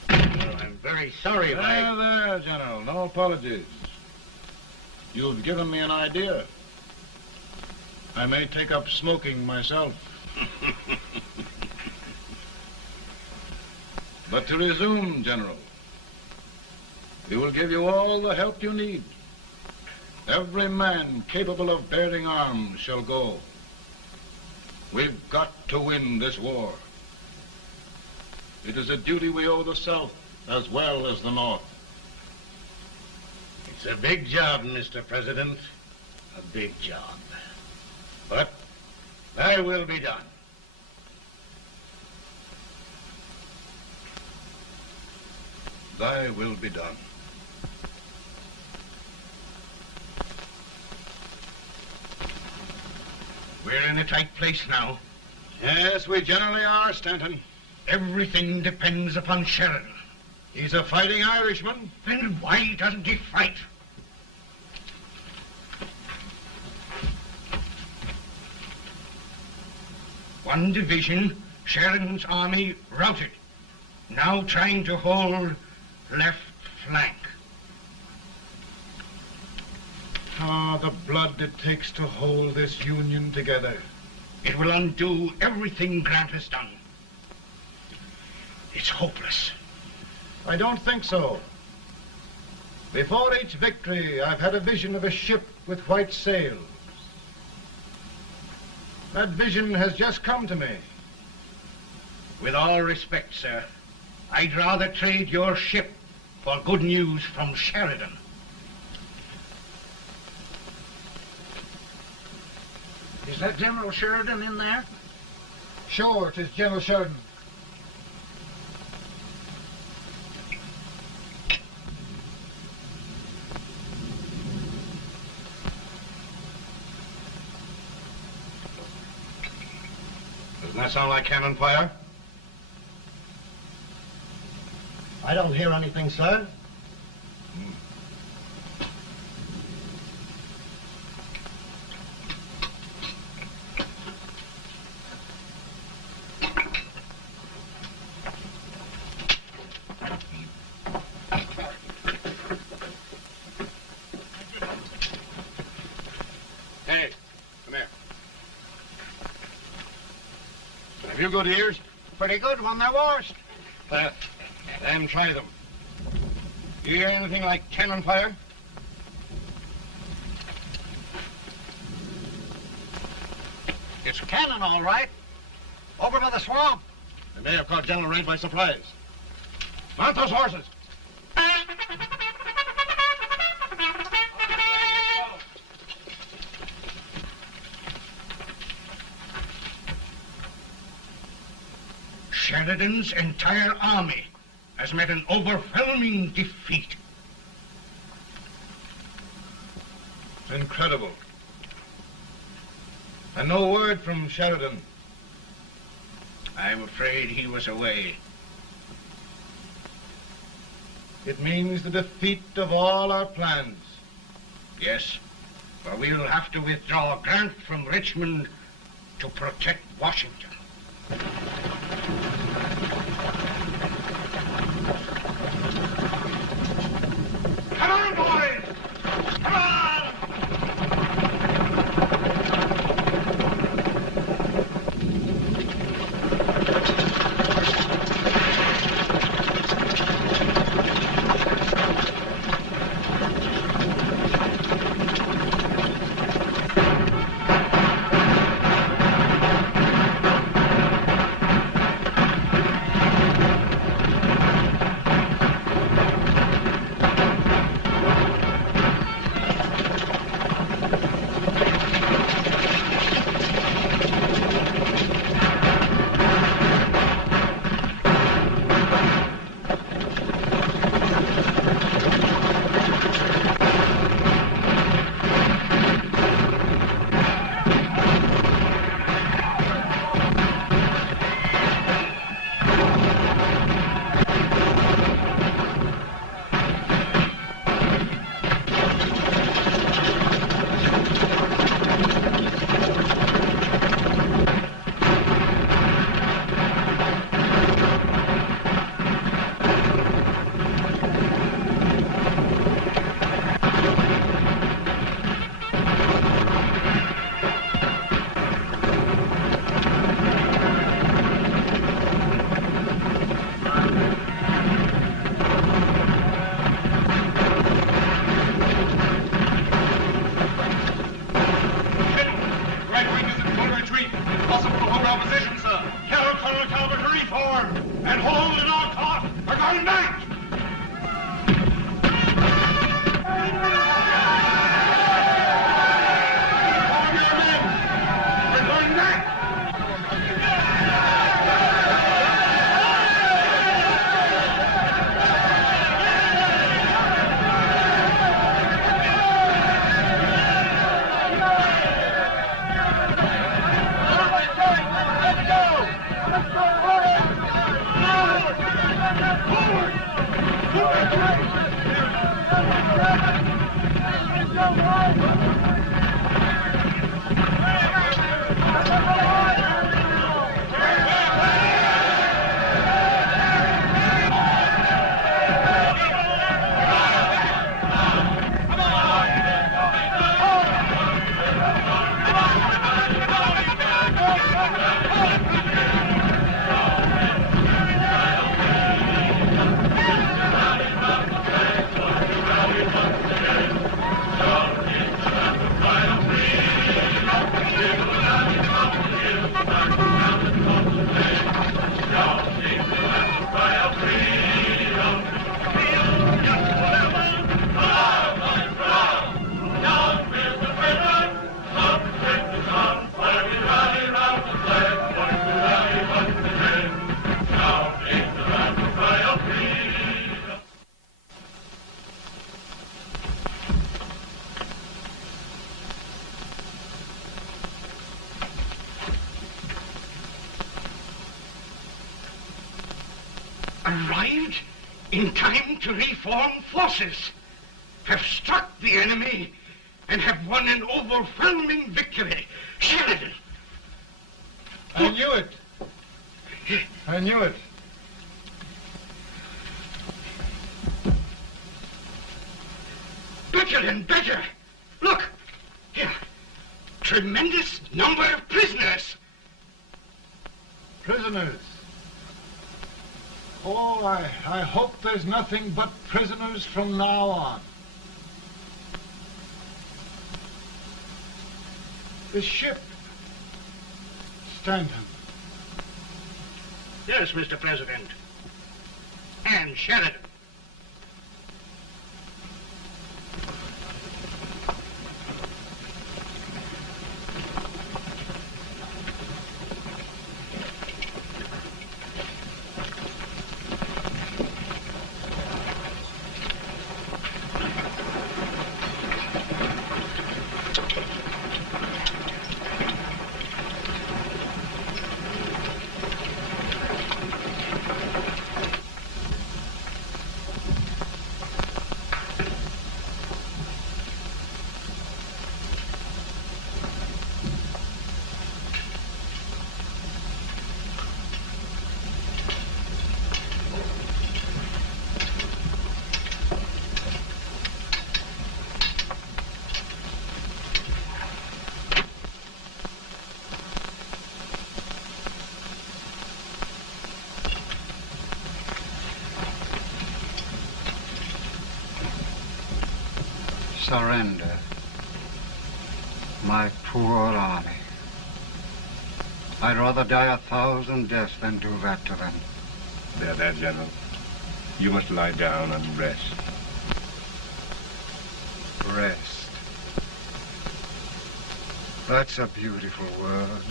Well, I'm very sorry if There, General. No apologies. You've given me an idea. I may take up smoking myself. But to resume, General, we will give you all the help you need. Every man capable of bearing arms shall go. We've got to win this war. It is a duty we owe the South as well as the North. It's a big job, Mr. President. A big job. But thy will be done. Thy will be done. We're in a tight place now. Yes, we generally are, Stanton. Everything depends upon Sheridan. He's a fighting Irishman. Then why doesn't he fight? One division, Sheridan's army, routed. Now trying to hold left flank. Ah, the blood it takes to hold this Union together. It will undo everything Grant has done. It's hopeless. I don't think so. Before each victory, I've had a vision of a ship with white sails. That vision has just come to me. With all respect, sir, I'd rather trade your ship for good news from Sheridan. Is that General Sheridan in there? Sure, it is General Sheridan. Doesn't that sound like cannon fire? I don't hear anything, sir. Hey, come here. Have you good ears? Pretty good when they're washed. Then try them. You hear anything like cannon fire? It's cannon, all right. Over by the swamp. They may have caught General Reid by surprise. Mount those horses. Sheridan's entire army has met an overwhelming defeat. It's incredible. And no word from Sheridan. I'm afraid he was away. It means the defeat of all our plans. Yes, for we'll have to withdraw Grant from Richmond to protect Washington. Come on, boys! Come on! Arrived in time to reform forces, have struck the enemy, and have won an overwhelming victory. Sheridan! I knew it. I knew it. Better and better. Look, here. Tremendous number of prisoners. Prisoners. Oh, I hope there's nothing but prisoners from now on. The ship. Stanton. Yes, Mr. President. And Sheridan. Surrender, my poor army. I'd rather die 1,000 deaths than do that to them. There, General. You must lie down and rest. Rest. That's a beautiful word.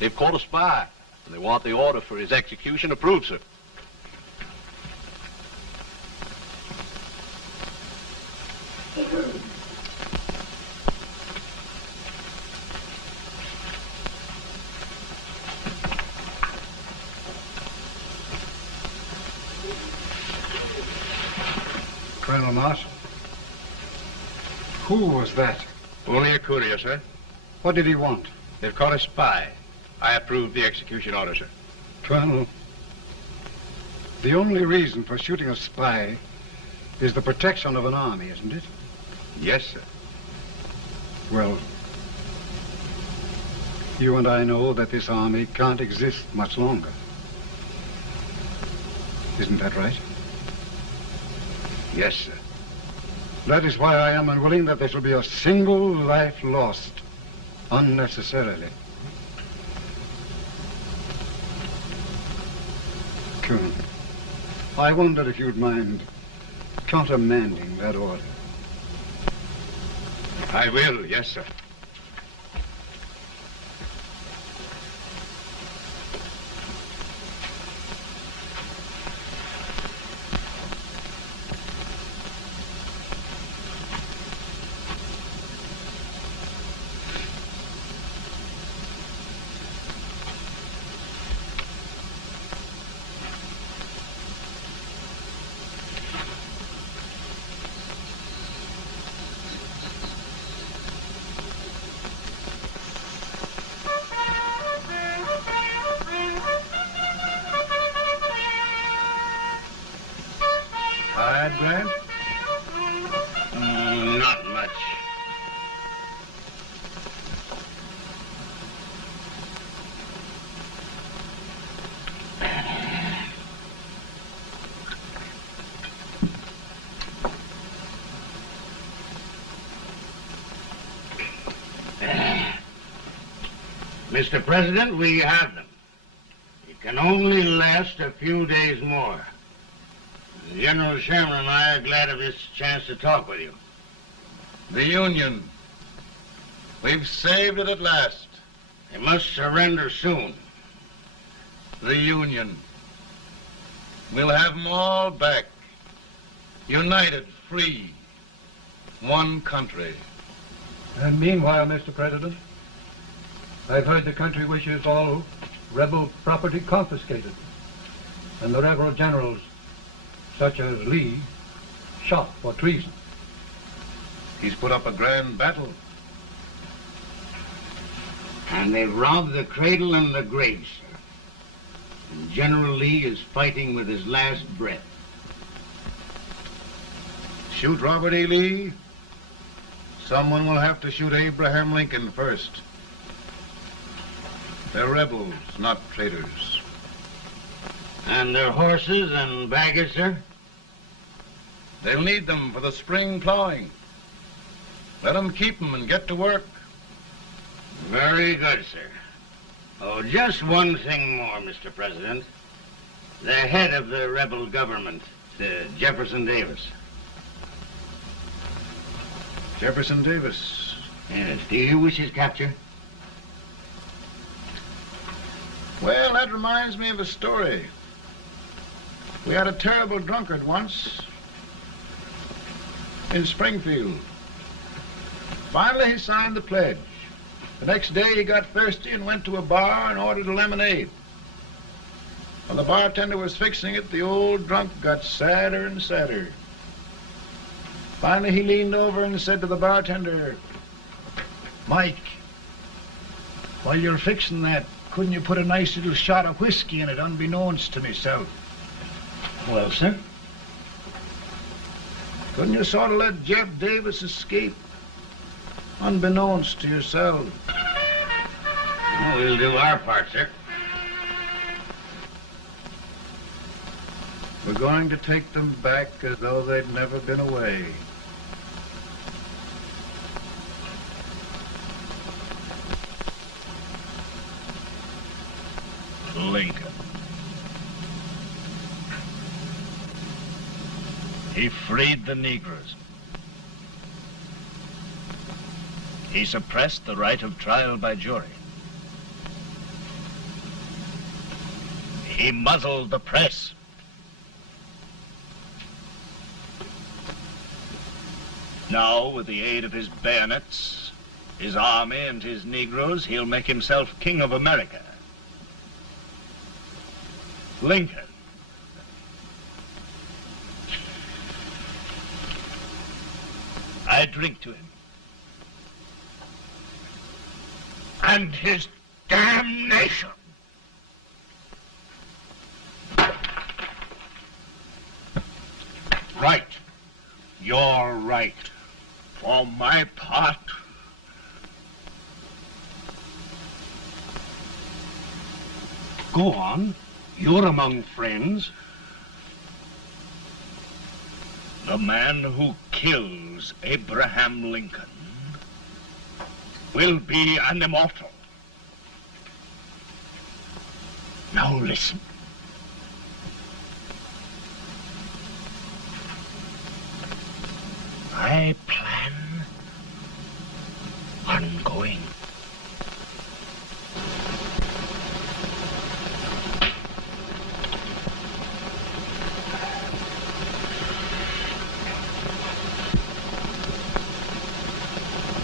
They've caught a spy, and they want the order for his execution approved, sir. Colonel Marshall, who was that? Only a courier, sir. What did he want? They've caught a spy. I approve the execution order, sir. Colonel, the only reason for shooting a spy is the protection of an army, isn't it? Yes, sir. Well, you and I know that this army can't exist much longer. Isn't that right? Yes, sir. That is why I am unwilling that there shall be a single life lost unnecessarily. Colonel, I wonder if you'd mind countermanding that order. I will, yes, sir. Grant? Not much. Mr. President, we have them. It can only last a few days more. General Sherman and I are glad of this chance to talk with you. The Union. We've saved it at last. They must surrender soon. The Union. We'll have them all back. United, free. One country. And meanwhile, Mr. President, I've heard the country wishes all rebel property confiscated, and the rebel generals, such as Lee, shot for treason. He's put up a grand battle. And they've robbed the cradle and the grave, sir. And General Lee is fighting with his last breath. Shoot Robert E. Lee? Someone will have to shoot Abraham Lincoln first. They're rebels, not traitors. And their horses and baggage, sir? They'll need them for the spring plowing. Let them keep them and get to work. Very good, sir. Oh, just one thing more, Mr. President. The head of the rebel government, Jefferson Davis. Jefferson Davis? Yes. Do you wish his capture? Well, that reminds me of a story. We had a terrible drunkard once in Springfield. Finally, he signed the pledge. The next day, he got thirsty and went to a bar and ordered a lemonade. While the bartender was fixing it, the old drunk got sadder and sadder. Finally, he leaned over and said to the bartender, "Mike, while you're fixing that, couldn't you put a nice little shot of whiskey in it, unbeknownst to myself?" Well, sir? Couldn't you sort of let Jeff Davis escape, unbeknownst to yourself? Well, we'll do our part, sir. We're going to take them back as though they'd never been away. Lincoln. He freed the Negroes. He suppressed the right of trial by jury. He muzzled the press. Now, with the aid of his bayonets, his army, and his Negroes, he'll make himself king of America. Lincoln. I drink to him. And his damnation. Right. You're right. For my part, Go on. You're among friends. the man who kills Abraham Lincoln will be an immortal. Now listen. I plan on going.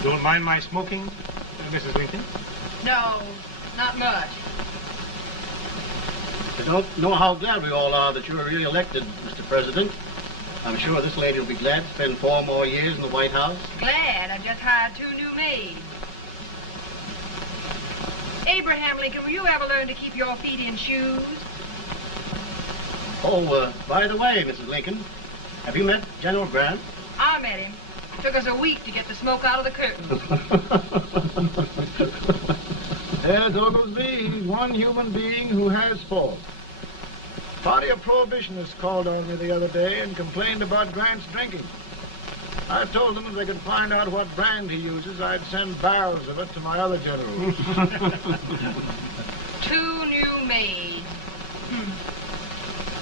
Don't mind my smoking, Mrs. Lincoln? No, not much. I don't know how glad we all are that you're re-elected, Mr. President. I'm sure this lady will be glad to spend 4 more years in the White House. Glad. I just hired 2 new maids. Abraham Lincoln, will you ever learn to keep your feet in shoes? Oh, by the way, Mrs. Lincoln, have you met General Grant? I met him. Took us a week to get the smoke out of the curtains. There's Oglesby. He's one human being who has faults. Party of Prohibitionists called on me the other day and complained about Grant's drinking. I told them if they could find out what brand he uses, I'd send barrels of it to my other generals. 2 new maids.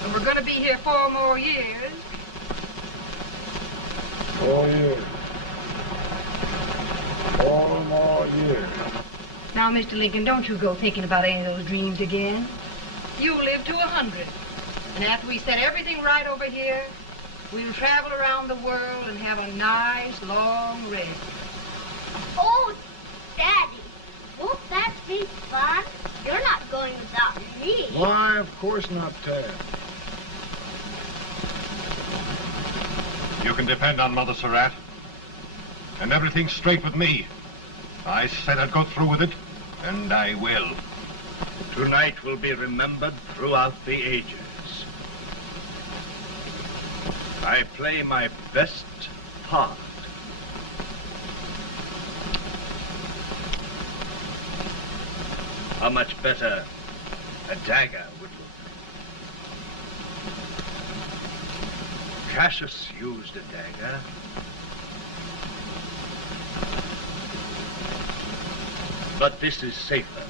And we're going to be here 4 more years. 4 years. 4 more years. Now, Mr. Lincoln, don't you go thinking about any of those dreams again. You'll live to 100. And after we set everything right over here, we'll travel around the world and have a nice, long rest. Oh, Daddy, won't that be fun? You're not going without me. Why, of course not, Tad. You can depend on Mother Surratt. And everything's straight with me. I said I'd go through with it, and I will. Tonight will be remembered throughout the ages. I play my best part. How much better a dagger would look. Cassius used a dagger. But this is safer.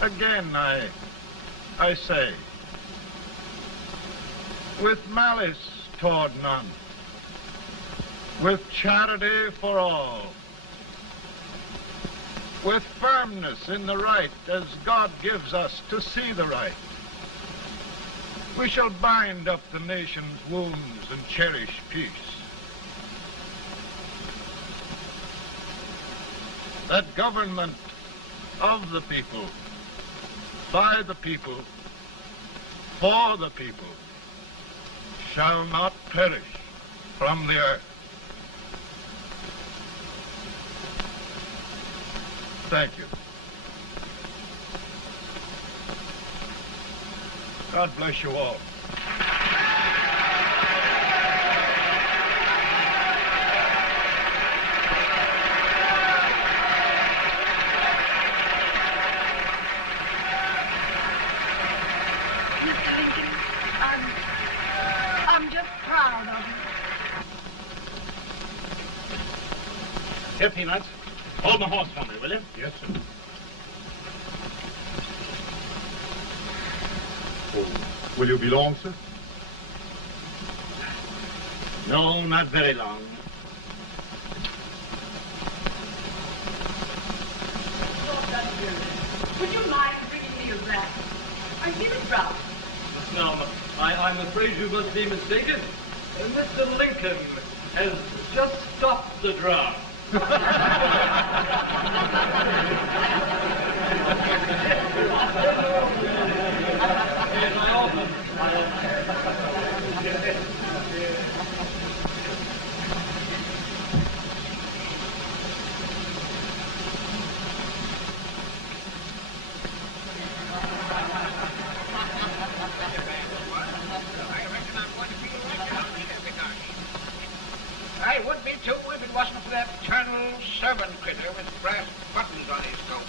Again, I say, with malice toward none, with charity for all, with firmness in the right as God gives us to see the right, we shall bind up the nation's wounds and cherish peace. That government of the people, by the people, for the people, shall not perish from the earth. Thank you. God bless you all. I'm just proud of you. Here, Peanuts. Hold my horse for me, will you? Yes, sir. Oh, will you be long, sir? No, not very long. Would you mind bringing me a glass? I feel it drop. Now, I'm afraid you must be mistaken. Mr. Lincoln has Just stop the drum. I would be too if it wasn't for that Colonel servant critter with brass buttons on his coat.